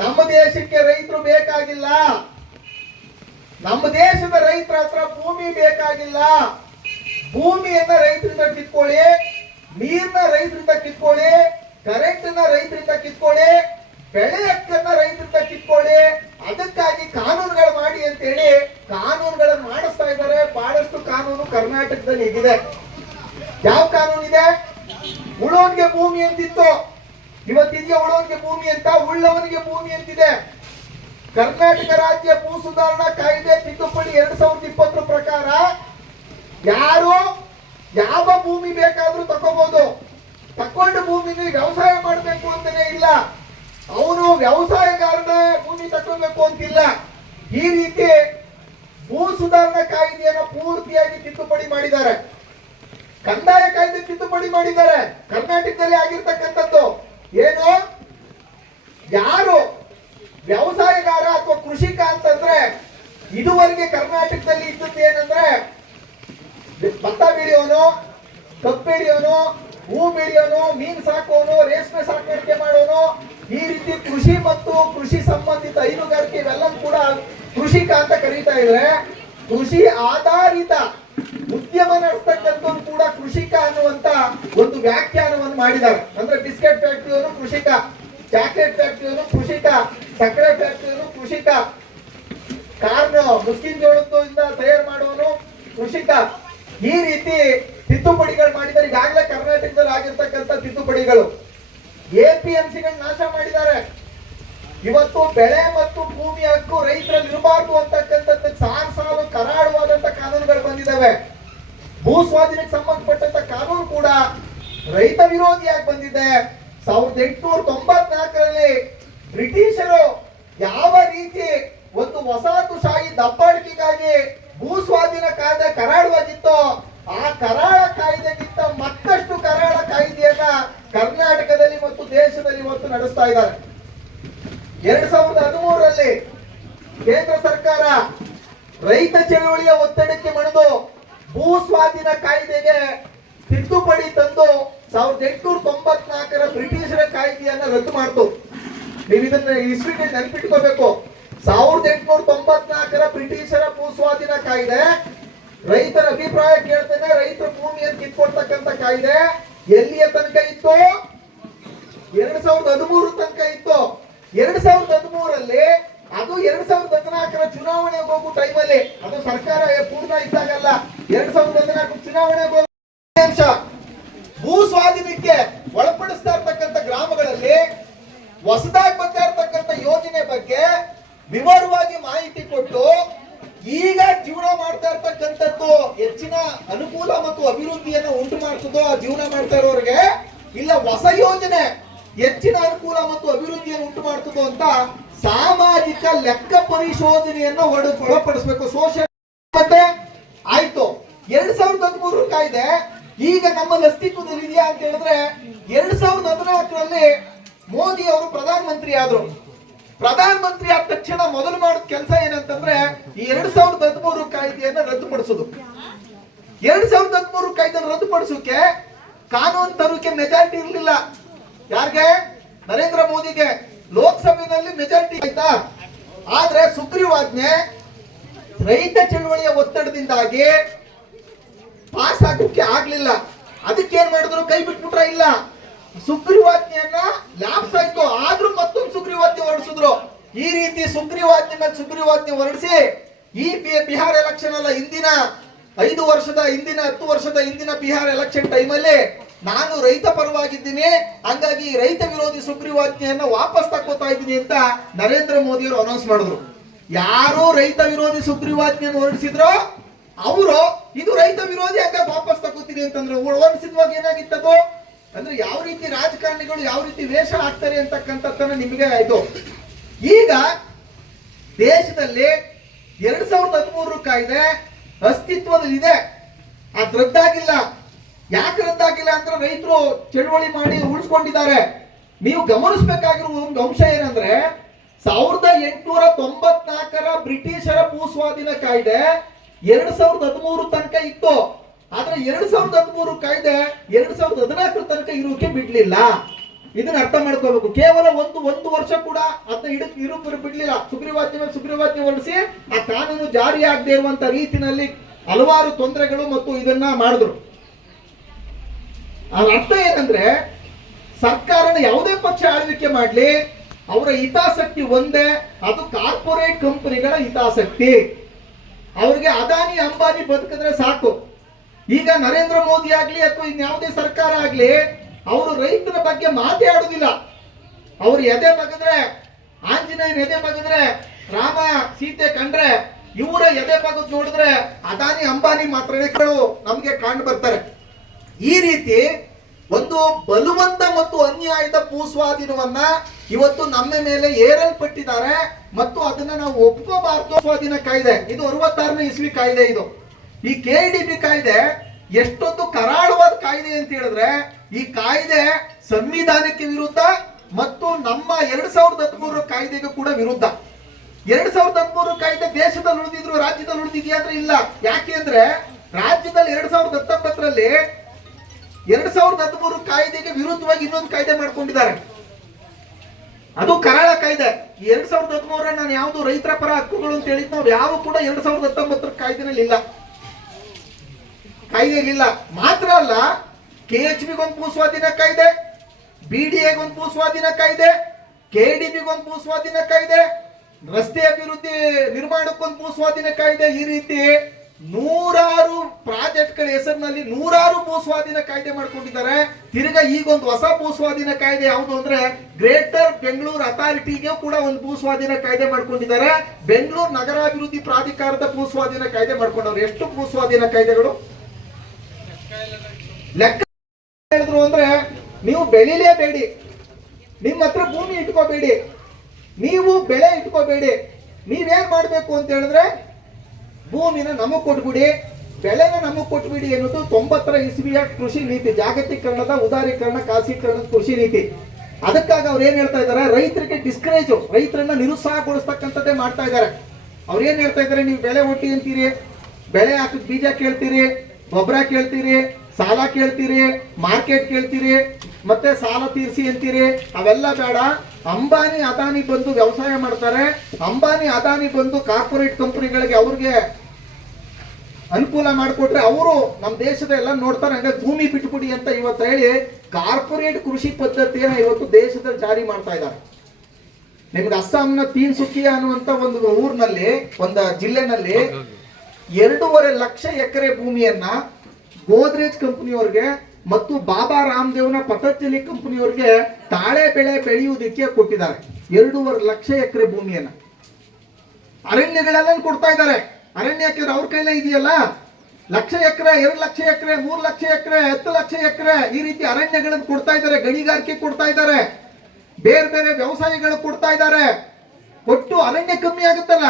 ನಮ್ಮ ದೇಶಕ್ಕೆ ರೈತರು ಬೇಕಾಗಿಲ್ಲ, ನಮ್ಮ ದೇಶದ ರೈತರ ಹತ್ರ ಭೂಮಿ ಬೇಕಾಗಿಲ್ಲ, ಭೂಮಿಯನ್ನ ರೈತರಿಂದ ಕಿತ್ಕೊಳ್ಳಿ, ನೀರ್ನ ರೈತರಿಂದ ಕಿತ್ಕೊಳ್ಳಿ, ಕರೆಂಟ್ ನ ರೈತರಿಂದ ಕಿತ್ಕೊಳ್ಳಿ, ಬೆಳೆ ಹಕ್ಕನ್ನ ರೈತರಿಂದ ಕಿತ್ಕೊಳ್ಳಿ, ಅದಕ್ಕಾಗಿ ಕಾನೂನುಗಳು ಮಾಡಿ ಅಂತ ಹೇಳಿ ಕಾನೂನುಗಳನ್ನು ಮಾಡಿಸ್ತಾ ಇದ್ದಾರೆ. ಬಹಳಷ್ಟು ಕಾನೂನು ಕರ್ನಾಟಕದಲ್ಲಿ ಇದೆ. ಯಾವ ಕಾನೂನು ಇದೆ? ಉಳೋನ್ಗೆ ಭೂಮಿ ಅಂತಿತ್ತು, ಇವತ್ತಿದೆಯಾ ಉಳೋನ್ಗೆ ಭೂಮಿ ಅಂತ? ಉಳ್ಳವನಿಗೆ ಭೂಮಿ ಅಂತಿದೆ. ಕರ್ನಾಟಕ ರಾಜ್ಯ ಭೂ ಸುಧಾರಣಾ ಕಾಯ್ದೆ ತಿದ್ದುಪಡಿ 2020 ಪ್ರಕಾರ ಯಾರು ಯಾವ ಭೂಮಿ ಬೇಕಾದ್ರೂ ತಗೋಬಹುದು. ತಕೊಂಡು ಭೂಮಿನ ವ್ಯವಸಾಯ ಮಾಡಬೇಕು ಅಂತಾನೆ ಇಲ್ಲ, ಅವನು ವ್ಯವಸಾಯಗಾರನ ಭೂಮಿ ತಗೊಳ್ಬೇಕು ಅಂತಿಲ್ಲ. ಈ ರೀತಿ ಭೂ ಸುಧಾರಣಾ ಕಾಯ್ದೆಯನ್ನು ಪೂರ್ತಿಯಾಗಿ ತಿದ್ದುಪಡಿ ಮಾಡಿದ್ದಾರೆ. ಕಂದಾಯ ಕಾಯ್ದೆ ತಿದ್ದುಪಡಿ ಮಾಡಿದ್ದಾರೆ. ಕರ್ನಾಟಕದಲ್ಲಿ ಆಗಿರ್ತಕ್ಕಂಥದ್ದು ಏನು? ಯಾರು ವ್ಯವಸಾಯಗಾರ ಅಥವಾ ಕೃಷಿಕ ಅಂತಂದ್ರೆ ಇದುವರೆಗೆ ಕರ್ನಾಟಕದಲ್ಲಿ ಇದ್ದದ್ದು ಏನಂದ್ರೆ ಭತ್ತ ಬೆಳೆಯೋನು, ಕಬ್ಬು ಬೆಳೆಯೋನು, ಹೂ ಬೆಳೆಯೋನು, ಮೀನು ಸಾಕೋನು, ರೇಷ್ಮೆ ಸಾಕಾಣಿಕೆ ಮಾಡೋನು, ಈ ರೀತಿ ಕೃಷಿ ಮತ್ತು ಕೃಷಿ ಸಂಬಂಧಿತ ಹೈನುಗಾರಿಕೆ ಇವೆಲ್ಲ ಕೂಡ ಕೃಷಿಕ ಅಂತ ಕರೀತಾ ಇದ್ರೆ, ಕೃಷಿ ಆಧಾರಿತ ಉದ್ಯಮ ನಡೆಸ್ತಕ್ಕಂಥ ಕೂಡ ಕೃಷಿಕ ಅನ್ನುವಂತ ಒಂದು ವ್ಯಾಖ್ಯಾನವನ್ನು ಮಾಡಿದ್ದಾರೆ. ಅಂದ್ರೆ ಬಿಸ್ಕೆಟ್ ಫ್ಯಾಕ್ಟರಿಯವನು ಕೃಷಿಕ, ಚಾಕ್ಲೇಟ್ ಫ್ಯಾಕ್ಟರಿಯವನು ಕೃಷಿಕ, ಸಕ್ಕರೆ ಫ್ಯಾಕ್ಟರಿಯವನು ಕೃಷಿಕ, ಕಾರ್ನ ಮುಸ್ಕಿನ್ ಜೋಳದಿಂದ ತಯಾರು ಮಾಡುವನು ಕೃಷಿಕ. ಈ ರೀತಿ ತಿದ್ದುಪಡಿಗಳು ಮಾಡಿದ್ದಾರೆ. ಈಗಾಗಲೇ ಕರ್ನಾಟಕದಲ್ಲಿ ಆಗಿರ್ತಕ್ಕಂಥ ತಿದ್ದುಪಡಿಗಳು ಎಪಿಎಂಸಿಗಳನ್ನ ನಾಶ ಮಾಡಿದ್ದಾರೆ. ಇವತ್ತು ಬೆಳೆ ಮತ್ತು ಭೂಮಿ ಹಕ್ಕು ರೈತರಲ್ಲಿ ಇರಬಾರ್ದು ಅಂತಕ್ಕಂಥದ್ದು ಸಾಲು ಕರಾಳುವಾದಂತ ಕಾನೂನುಗಳು ಬಂದಿದ್ದಾವೆ. ಭೂ ಸ್ವಾಧೀನಕ್ಕೆ ಸಂಬಂಧಪಟ್ಟಂತ ಕಾನೂನು ಕೂಡ ರೈತ ವಿರೋಧಿಯಾಗಿ ಬಂದಿದೆ. 1894ರಲ್ಲಿ ಬ್ರಿಟಿಷರು ಯಾವ ರೀತಿ ಒಂದು ವಸಾಹತುಶಾಹಿ ದಬ್ಬಾಳಿಕೆಗಾಗಿ ಭೂ ಸ್ವಾಧೀನ ಕಾಯ್ದೆ ಕರಾಳವಾಗಿತ್ತೋ ಆ ಕರಾಳ ಕಾಯ್ದೆಗಿಂತ ಮತ್ತಷ್ಟು ಕರಾಳ ಕಾಯ್ದೆಯನ್ನ ಕರ್ನಾಟಕದಲ್ಲಿ ಮತ್ತು ದೇಶದಲ್ಲಿ ಇವತ್ತು ನಡೆಸ್ತಾ ಇದ್ದಾರೆ. 2013ರಲ್ಲಿ ಕೇಂದ್ರ ಸರ್ಕಾರ ರೈತ ಚಳವಳಿಯ ಒತ್ತಡಕ್ಕೆ ಮಣಿದು ಭೂ ಸ್ವಾಧೀನ ಕಾಯ್ದೆಗೆ ತಿದ್ದುಪಡಿ ತಂದು 1894ರ ಬ್ರಿಟಿಷರ ಕಾಯ್ದೆಯನ್ನ ರದ್ದು ಮಾಡಿತು. ನೀವು ಇದನ್ನ ಇಸ್ವಿಗೆ ನೆನಪಿಟ್ಕೋಬೇಕು. 1894ರ ಬ್ರಿಟಿಷರ ಭೂ ಸ್ವಾಧೀನ ಕಾಯ್ದೆ ರೈತರ ಅಭಿಪ್ರಾಯ ಕೇಳ್ತೇನೆ, ರೈತರ ಭೂಮಿಯನ್ನು ಕಿತ್ಕೊಳ್ತಕ್ಕಂಥ ಕಾಯ್ದೆ ಎಲ್ಲಿಯ ತನಕ ಇತ್ತು? 2013 ತನಕ ಇತ್ತು. 2013ರಲ್ಲಿ ಅದು 2014ರ ಚುನಾವಣೆಗೆ ಹೋಗೋ ಟೈಮಲ್ಲಿ, ಅದು ಸರ್ಕಾರ ಪೂರ್ಣ ಇದ್ದಾಗಲ್ಲ, 2014 ಚುನಾವಣೆಗೆ ಹೋಗೋ ಅಂಶ ಭೂ ಸ್ವಾಧೀನಕ್ಕೆ ಒಳಪಡಿಸ್ತಾ ಇರ್ತಕ್ಕಂಥ ಗ್ರಾಮಗಳಲ್ಲಿ ಹೊಸದಾಗಿ ಬರ್ತಾ ಇರ್ತಕ್ಕಂಥ ಯೋಜನೆ ಬಗ್ಗೆ ವಿವರವಾಗಿ ಮಾಹಿತಿ ಕೊಟ್ಟು ಈಗ ಜೀವನ ಮಾಡ್ತಾ ಇರ್ತಕ್ಕಂಥದ್ದು ಹೆಚ್ಚಿನ ಅನುಕೂಲ ಮತ್ತು ಅಭಿವೃದ್ಧಿಯನ್ನು ಉಂಟು ಮಾಡ್ತದೋ ಆ ಜೀವನ ಮಾಡ್ತಾ ಇರೋರಿಗೆ, ಇಲ್ಲ ಹೊಸ ಯೋಜನೆ ಹೆಚ್ಚಿನ ಅನುಕೂಲ ಮತ್ತು ಅಭಿವೃದ್ಧಿಯನ್ನು ಉಂಟು ಮಾಡ್ತದೋ ಅಂತ ಸಾಮಾಜಿಕ ಲೆಕ್ಕ ಪರಿಶೋಧನೆಯನ್ನು ಒಳಪಡಿಸಬೇಕು. ಸೋಷಿಯಲ್ ಮತ್ತೆ ಆಯ್ತು. 2013 ಕಾಯ್ದೆ ಈಗ ನಮ್ಮಲ್ಲಿ ಅಸ್ತಿತ್ವದಲ್ಲಿ ಇದೆಯಾ ಅಂತ ಹೇಳಿದ್ರೆ 2014ರಲ್ಲಿ ಮೋದಿ ಅವರು ಪ್ರಧಾನಮಂತ್ರಿ ಆದ್ರು. ಪ್ರಧಾನಮಂತ್ರಿ ಆದ ತಕ್ಷಣ ಮೊದಲು ಮಾಡಿದ ಕೆಲಸ ಏನಂತಂದ್ರೆ ಈ 2013 ಕಾಯ್ದೆಯನ್ನ ರದ್ದುಪಡಿಸೋದು. 2013 ಕಾಯ್ದೆಯನ್ನು ರದ್ದುಪಡಿಸೋಕೆ ಕಾನೂನು ತರೋಕೆ ಮೆಜಾರಿಟಿ ಇರಲಿಲ್ಲ. ಯಾರಿಗೆ? ನರೇಂದ್ರ ಮೋದಿಗೆ. ಲೋಕಸಭೆಯಲ್ಲಿ ಮೆಜಾರಿಟಿ ಆಯ್ತಾ? ಆದ್ರೆ ಸುಗ್ರೀವಾಜ್ಞೆ ರೈತ ಚಳವಳಿಯ ಒತ್ತಡದಿಂದಾಗಿ ಪಾಸ್ ಆಗೋಕೆ ಆಗ್ಲಿಲ್ಲ. ಅದಕ್ಕೆ ಏನ್ ಮಾಡಿದ್ರು? ಕೈ ಬಿಟ್ಬಿಟ್ರ? ಇಲ್ಲ, ಸುಗ್ರೀವಾಜ್ಞೆಯನ್ನ ಲ್ಯಾಪ್ಸ್ ಆಯ್ತು, ಆದ್ರೂ ಮತ್ತೊಂದು ಸುಗ್ರೀವಾಜ್ಞೆ ಹೊರಡಿಸಿದ್ರು. ಈ ರೀತಿ ಸುಗ್ರೀವಾಜ್ಞೆ ಮೇಲೆ ಸುಗ್ರೀವಾಜ್ಞೆ ಹೊರಡಿಸಿ ಈ ಬಿಹಾರ್ ಎಲೆಕ್ಷನ್ ಅಲ್ಲ, ಹಿಂದಿನ 5 ವರ್ಷದ ಹಿಂದಿನ 10 ವರ್ಷದ ಹಿಂದಿನ ಬಿಹಾರ್ ಎಲೆಕ್ಷನ್ ಟೈಮಲ್ಲಿ ನಾನು ರೈತ ಪರವಾಗಿದ್ದೀನಿ, ಹಂಗಾಗಿ ರೈತ ವಿರೋಧಿ ಸುಗ್ರೀವಾಜ್ಞೆಯನ್ನ ವಾಪಸ್ ತಕ್ಕೋತಾ ಇದ್ದೀನಿ ಅಂತ ನರೇಂದ್ರ ಮೋದಿ ಅವರು ಅನೌನ್ಸ್ ಮಾಡಿದ್ರು. ಯಾರು ರೈತ ವಿರೋಧಿ ಸುಗ್ರೀವಾಜ್ಞೆಯನ್ನು ಹೊರಡಿಸಿದ್ರೋ ಅವರು ಇದು ರೈತ ವಿರೋಧಿ ಹಂಗ ವಾಪಸ್ ತಗೋತೀನಿ ಅಂತಂದ್ರೆ ಹೊರಡಿಸಿದ್ವಾಗ ಏನಾಗಿತ್ತದು ಅಂದ್ರೆ ಯಾವ ರೀತಿ ರಾಜಕಾರಣಿಗಳು ಯಾವ ರೀತಿ ವೇಷ ಹಾಕ್ತಾರೆ ಅಂತಕ್ಕಂಥದ್ದನ್ನ ನಿಮಗೆ ಆಯ್ತು. ಈಗ ದೇಶದಲ್ಲಿ 2013 ಕಾಯ್ದೆ ಅಸ್ತಿತ್ವದಲ್ಲಿದೆ, ಅದು ರದ್ದಾಗಿಲ್ಲ. ಯಾಕೆ ರದ್ದಾಗಿಲ್ಲ ಅಂದ್ರೆ ರೈತರು ಚಳವಳಿ ಮಾಡಿ ಉಳಿಸ್ಕೊಂಡಿದ್ದಾರೆ. ನೀವು ಗಮನಿಸಬೇಕಾಗಿರುವ ಒಂದು ಅಂಶ ಏನಂದ್ರೆ 1894ರ ಬ್ರಿಟಿಷರ ಭೂಸ್ವಾಧೀನ ಕಾಯ್ದೆ 2013 ತನಕ ಇತ್ತು. ಆದ್ರೆ 2013 ಕಾಯ್ದೆ 2014 ತನಕ ಇರೋಕೆ ಬಿಡ್ಲಿಲ್ಲ. ಇದನ್ನ ಅರ್ಥ ಮಾಡ್ಕೋಬೇಕು. ಕೇವಲ ಒಂದು ವರ್ಷ ಕೂಡ ಅದನ್ನ ಇರು ಬಿಡ್ಲಿಲ್ಲ. ಸುಗ್ರೀವಾಜ್ಞೆ ಹೊರಡಿಸಿ ಆ ಕಾನೂನು ಜಾರಿ ಆಗದೆ ಇರುವಂತ ರೀತಿನಲ್ಲಿ ಹಲವಾರು ತೊಂದರೆಗಳು ಮತ್ತು ಇದನ್ನ ಮಾಡಿದ್ರು. ಅದ್ರ ಅರ್ಥ ಏನಂದ್ರೆ ಸರ್ಕಾರನ ಯಾವುದೇ ಪಕ್ಷ ಆಳ್ವಿಕೆ ಮಾಡ್ಲಿ ಅವರ ಹಿತಾಸಕ್ತಿ ಒಂದೇ, ಅದು ಕಾರ್ಪೊರೇಟ್ ಕಂಪನಿಗಳ ಹಿತಾಸಕ್ತಿ. ಅವ್ರಿಗೆ ಅದಾನಿ ಅಂಬಾನಿ ಬದುಕಿದ್ರೆ ಸಾಕು. ಈಗ ನರೇಂದ್ರ ಮೋದಿ ಆಗ್ಲಿ ಅಥವಾ ಇನ್ಯಾವುದೇ ಸರ್ಕಾರ ಆಗ್ಲಿ ಅವರು ರೈತರ ಬಗ್ಗೆ ಮಾತೇ ಆಡುದಿಲ್ಲ. ಅವ್ರು ಎದೆ ಬಗದ್ರೆ ಆಂಜನೇಯನ ಎದೆ ಬಗದ್ರೆ ರಾಮ ಸೀತೆ ಕಂಡ್ರೆ ಇವರ ಎದೆ ಬಗದ್ ನೋಡಿದ್ರೆ ಅದಾನಿ ಅಂಬಾನಿ ಮಾತ್ರನೇ ನಮ್ಗೆ ಕಾಣ್ ಬರ್ತಾರೆ. ಈ ರೀತಿ ಒಂದು ಬಲವಂತ ಮತ್ತು ಅನ್ಯಾಯದ ಭೂಸ್ವಾಧೀನವನ್ನ ಇವತ್ತು ನಮ್ಮ ಮೇಲೆ ಏರಲ್ಪಟ್ಟಿದ್ದಾರೆ ಮತ್ತು ಅದನ್ನ ನಾವು ಒಪ್ಕೋಬಾರ್ದು. ಸ್ವಾಧೀನ ಕಾಯ್ದೆ ಇದು 66ನೇ ಇಸ್ವಿ ಕಾಯ್ದೆ. ಇದು ಈ KDP ಕಾಯ್ದೆ ಎಷ್ಟೊಂದು ಕರಾಳವಾದ ಕಾಯ್ದೆ ಅಂತ ಹೇಳಿದ್ರೆ ಈ ಕಾಯ್ದೆ ಸಂವಿಧಾನಕ್ಕೆ ವಿರುದ್ಧ ಮತ್ತು ನಮ್ಮ 2013 ಕಾಯ್ದೆಗೆ ಕೂಡ ವಿರುದ್ಧ. 2013 ಕಾಯ್ದೆ ದೇಶದಲ್ಲಿ ಉಳಿದಿದ್ರು ರಾಜ್ಯದಲ್ಲಿ ಉಳಿದಿದೆಯಾ ಅಂದ್ರೆ ಇಲ್ಲ. ಯಾಕೆ ಅಂದ್ರೆ ರಾಜ್ಯದಲ್ಲಿ 2019ರಲ್ಲಿ 2013 ಕಾಯ್ದೆಗೆ ವಿರುದ್ಧವಾಗಿ ಇನ್ನೊಂದು ಕಾಯ್ದೆ ಮಾಡ್ಕೊಂಡಿದ್ದಾರೆ. ಅದು ಕರಾಳ ಕಾಯ್ದೆ. 2013 ನಾನು ಯಾವುದು ರೈತರ ಪರ ಹಕ್ಕುಗಳು ಅಂತ ಹೇಳಿದ್ ನಾವು ಯಾವ ಕೂಡ 2019 ಕಾಯ್ದೆನಲ್ಲಿ ಇಲ್ಲ, ಕಾಯ್ದೆಯಲ್ಲಿಲ್ಲ. ಮಾತ್ರ ಅಲ್ಲ KHBಗೊಂದು ಭೂಸ್ವಾಧೀನ ಕಾಯ್ದೆ, BDAಗೊಂದು ಭೂಸ್ವಾಧೀನ ಕಾಯ್ದೆ, KDBಗೊಂದು ಭೂಸ್ವಾಧೀನ ಕಾಯ್ದೆ, ರಸ್ತೆ ಅಭಿವೃದ್ಧಿ ನಿರ್ಮಾಣಕ್ಕೊಂದು ಭೂಸ್ವಾಧೀನ ಕಾಯ್ದೆ. ಈ ರೀತಿ ನೂರಾರು ಪ್ರಾಜೆಕ್ಟ್ಗಳ ಹೆಸರಿನಲ್ಲಿ ನೂರಾರು ಭೂಸ್ವಾಧೀನ ಕಾಯ್ದೆ ಮಾಡ್ಕೊಂಡಿದ್ದಾರೆ. ತಿರ್ಗಾ ಈಗೊಂದು ಹೊಸ ಭೂಸ್ವಾಧೀನ ಕಾಯ್ದೆ ಯಾವುದು ಅಂದ್ರೆ ಗ್ರೇಟರ್ ಬೆಂಗಳೂರು ಅಥಾರಿಟಿಗೆ ಕೂಡ ಒಂದು ಭೂಸ್ವಾಧೀನ ಕಾಯ್ದೆ ಮಾಡ್ಕೊಂಡಿದ್ದಾರೆ. ಬೆಂಗಳೂರು ನಗರಾಭಿವೃದ್ಧಿ ಪ್ರಾಧಿಕಾರದ ಭೂಸ್ವಾಧೀನ ಕಾಯ್ದೆ ಮಾಡ್ಕೊಂಡವ್ರು. ಎಷ್ಟು ಭೂಸ್ವಾಧೀನ ಕಾಯ್ದೆಗಳು ಲೆಕ್ಕ ಹೇಳಿದ್ರು ಅಂದ್ರೆ ನೀವು ಬೆಳಿಲೇಬೇಡಿ, ನಿಮ್ಮ ಹತ್ರ ಭೂಮಿ ಇಟ್ಕೋಬೇಡಿ, ನೀವು ಬೆಳೆ ಇಟ್ಕೋಬೇಡಿ. ನೀವೇನ್ ಮಾಡ್ಬೇಕು ಅಂತ ಹೇಳಿದ್ರೆ ಭೂಮಿನ ನಮಗ್ ಕೊಟ್ಬಿಡಿ, ಬೆಳೆನ ನಮಗ್ ಕೊಟ್ಬಿಡಿ ಎನ್ನುವುದು 90ರ ಇಸ್ವಿಯ ಕೃಷಿ ನೀತಿ, ಜಾಗತೀಕರಣದ ಉದಾರೀಕರಣ ಖಾಸಗೀಕರಣದ ಕೃಷಿ ನೀತಿ. ಅದಕ್ಕಾಗಿ ಅವ್ರು ಏನ್ ಹೇಳ್ತಾ ಇದ್ದಾರೆ, ರೈತರಿಗೆ ಡಿಸ್ಕರೇಜ್, ರೈತರನ್ನ ನಿರುತ್ಸಾಹಗೊಳಿಸ್ತಕ್ಕಂಥದ್ದೇ ಮಾಡ್ತಾ ಇದ್ದಾರೆ. ಅವ್ರು ಏನ್ ಹೇಳ್ತಾ ಇದ್ದಾರೆ, ನೀವು ಬೆಳೆ ಒಟ್ಟಿ ಅಂತೀರಿ, ಬೆಳೆ ಹಾಕಕ್ ಬೀಜ ಕೇಳ್ತೀರಿ, ಗೊಬ್ಬರ ಕೇಳ್ತೀರಿ, ಸಾಲ ಕೇಳ್ತೀರಿ, ಮಾರ್ಕೆಟ್ ಕೇಳ್ತೀರಿ, ಮತ್ತೆ ಸಾಲ ತೀರಿಸಿ ಅಂತೀರಿ. ಅವೆಲ್ಲ ಬೇಡ. ಅಂಬಾನಿ ಅದಾನಿ ಬಂದು ವ್ಯವಸಾಯ ಮಾಡ್ತಾರೆ, ಅಂಬಾನಿ ಅದಾನಿ ಬಂದು ಕಾರ್ಪೊರೇಟ್ ಕಂಪನಿಗಳಿಗೆ ಅವ್ರಿಗೆ ಅನುಕೂಲ ಮಾಡಿಕೊಟ್ರೆ ಅವರು ನಮ್ಮ ದೇಶದ ಎಲ್ಲ ನೋಡ್ತಾರೆ, ಹಂಗಾಗಿ ಭೂಮಿ ಬಿಟ್ಬಿಡಿ ಅಂತ ಇವತ್ತು ಹೇಳಿ ಕಾರ್ಪೊರೇಟ್ ಕೃಷಿ ಪದ್ಧತಿಯನ್ನ ಇವತ್ತು ದೇಶದಲ್ಲಿ ಜಾರಿ ಮಾಡ್ತಾ ಇದ್ದಾರೆ. ನಿಮ್ಗೆ ಅಸ್ಸಾಂನ ತೀನ್ಸುಕಿಯಾ ಅನ್ನುವಂತ ಒಂದು ಊರಿನಲ್ಲಿ, ಒಂದು ಜಿಲ್ಲೆನಲ್ಲಿ 2.5 ಲಕ್ಷ ಎಕರೆ ಭೂಮಿಯನ್ನ ಗೋದ್ರೇಜ್ ಕಂಪನಿಯವ್ರಿಗೆ ಮತ್ತು ಬಾಬಾ ರಾಮದೇವ್ನ ಪತಂಜಲಿ ಕಂಪನಿಯವ್ರಿಗೆ ತಾಳೆ ಬೆಳೆ ಬೆಳೆಯುವುದಕ್ಕೆ ಕೊಟ್ಟಿದ್ದಾರೆ. 2.5 ಲಕ್ಷ ಎಕರೆ ಭೂಮಿಯನ್ನ ಅರಣ್ಯಗಳೆಲ್ಲ ಕೊಡ್ತಾ ಇದ್ದಾರೆ. ಅರಣ್ಯ ಯಾಕೆ ಅವ್ರ ಕೈಲೇ ಇದೆಯಲ್ಲ. 1 ಲಕ್ಷ ಎಕರೆ, 2 ಲಕ್ಷ ಎಕರೆ, 3 ಲಕ್ಷ ಎಕರೆ, 10 ಲಕ್ಷ ಎಕರೆ ಈ ರೀತಿ ಅರಣ್ಯಗಳನ್ನು ಕೊಡ್ತಾ ಇದ್ದಾರೆ, ಗಣಿಗಾರಿಕೆ ಕೊಡ್ತಾ ಇದ್ದಾರೆ, ಬೇರೆ ಬೇರೆ ವ್ಯವಸಾಯಗಳು ಕೊಡ್ತಾ ಇದ್ದಾರೆ. ಕೊಟ್ಟು ಅರಣ್ಯ ಕಮ್ಮಿ ಆಗುತ್ತಲ್ಲ,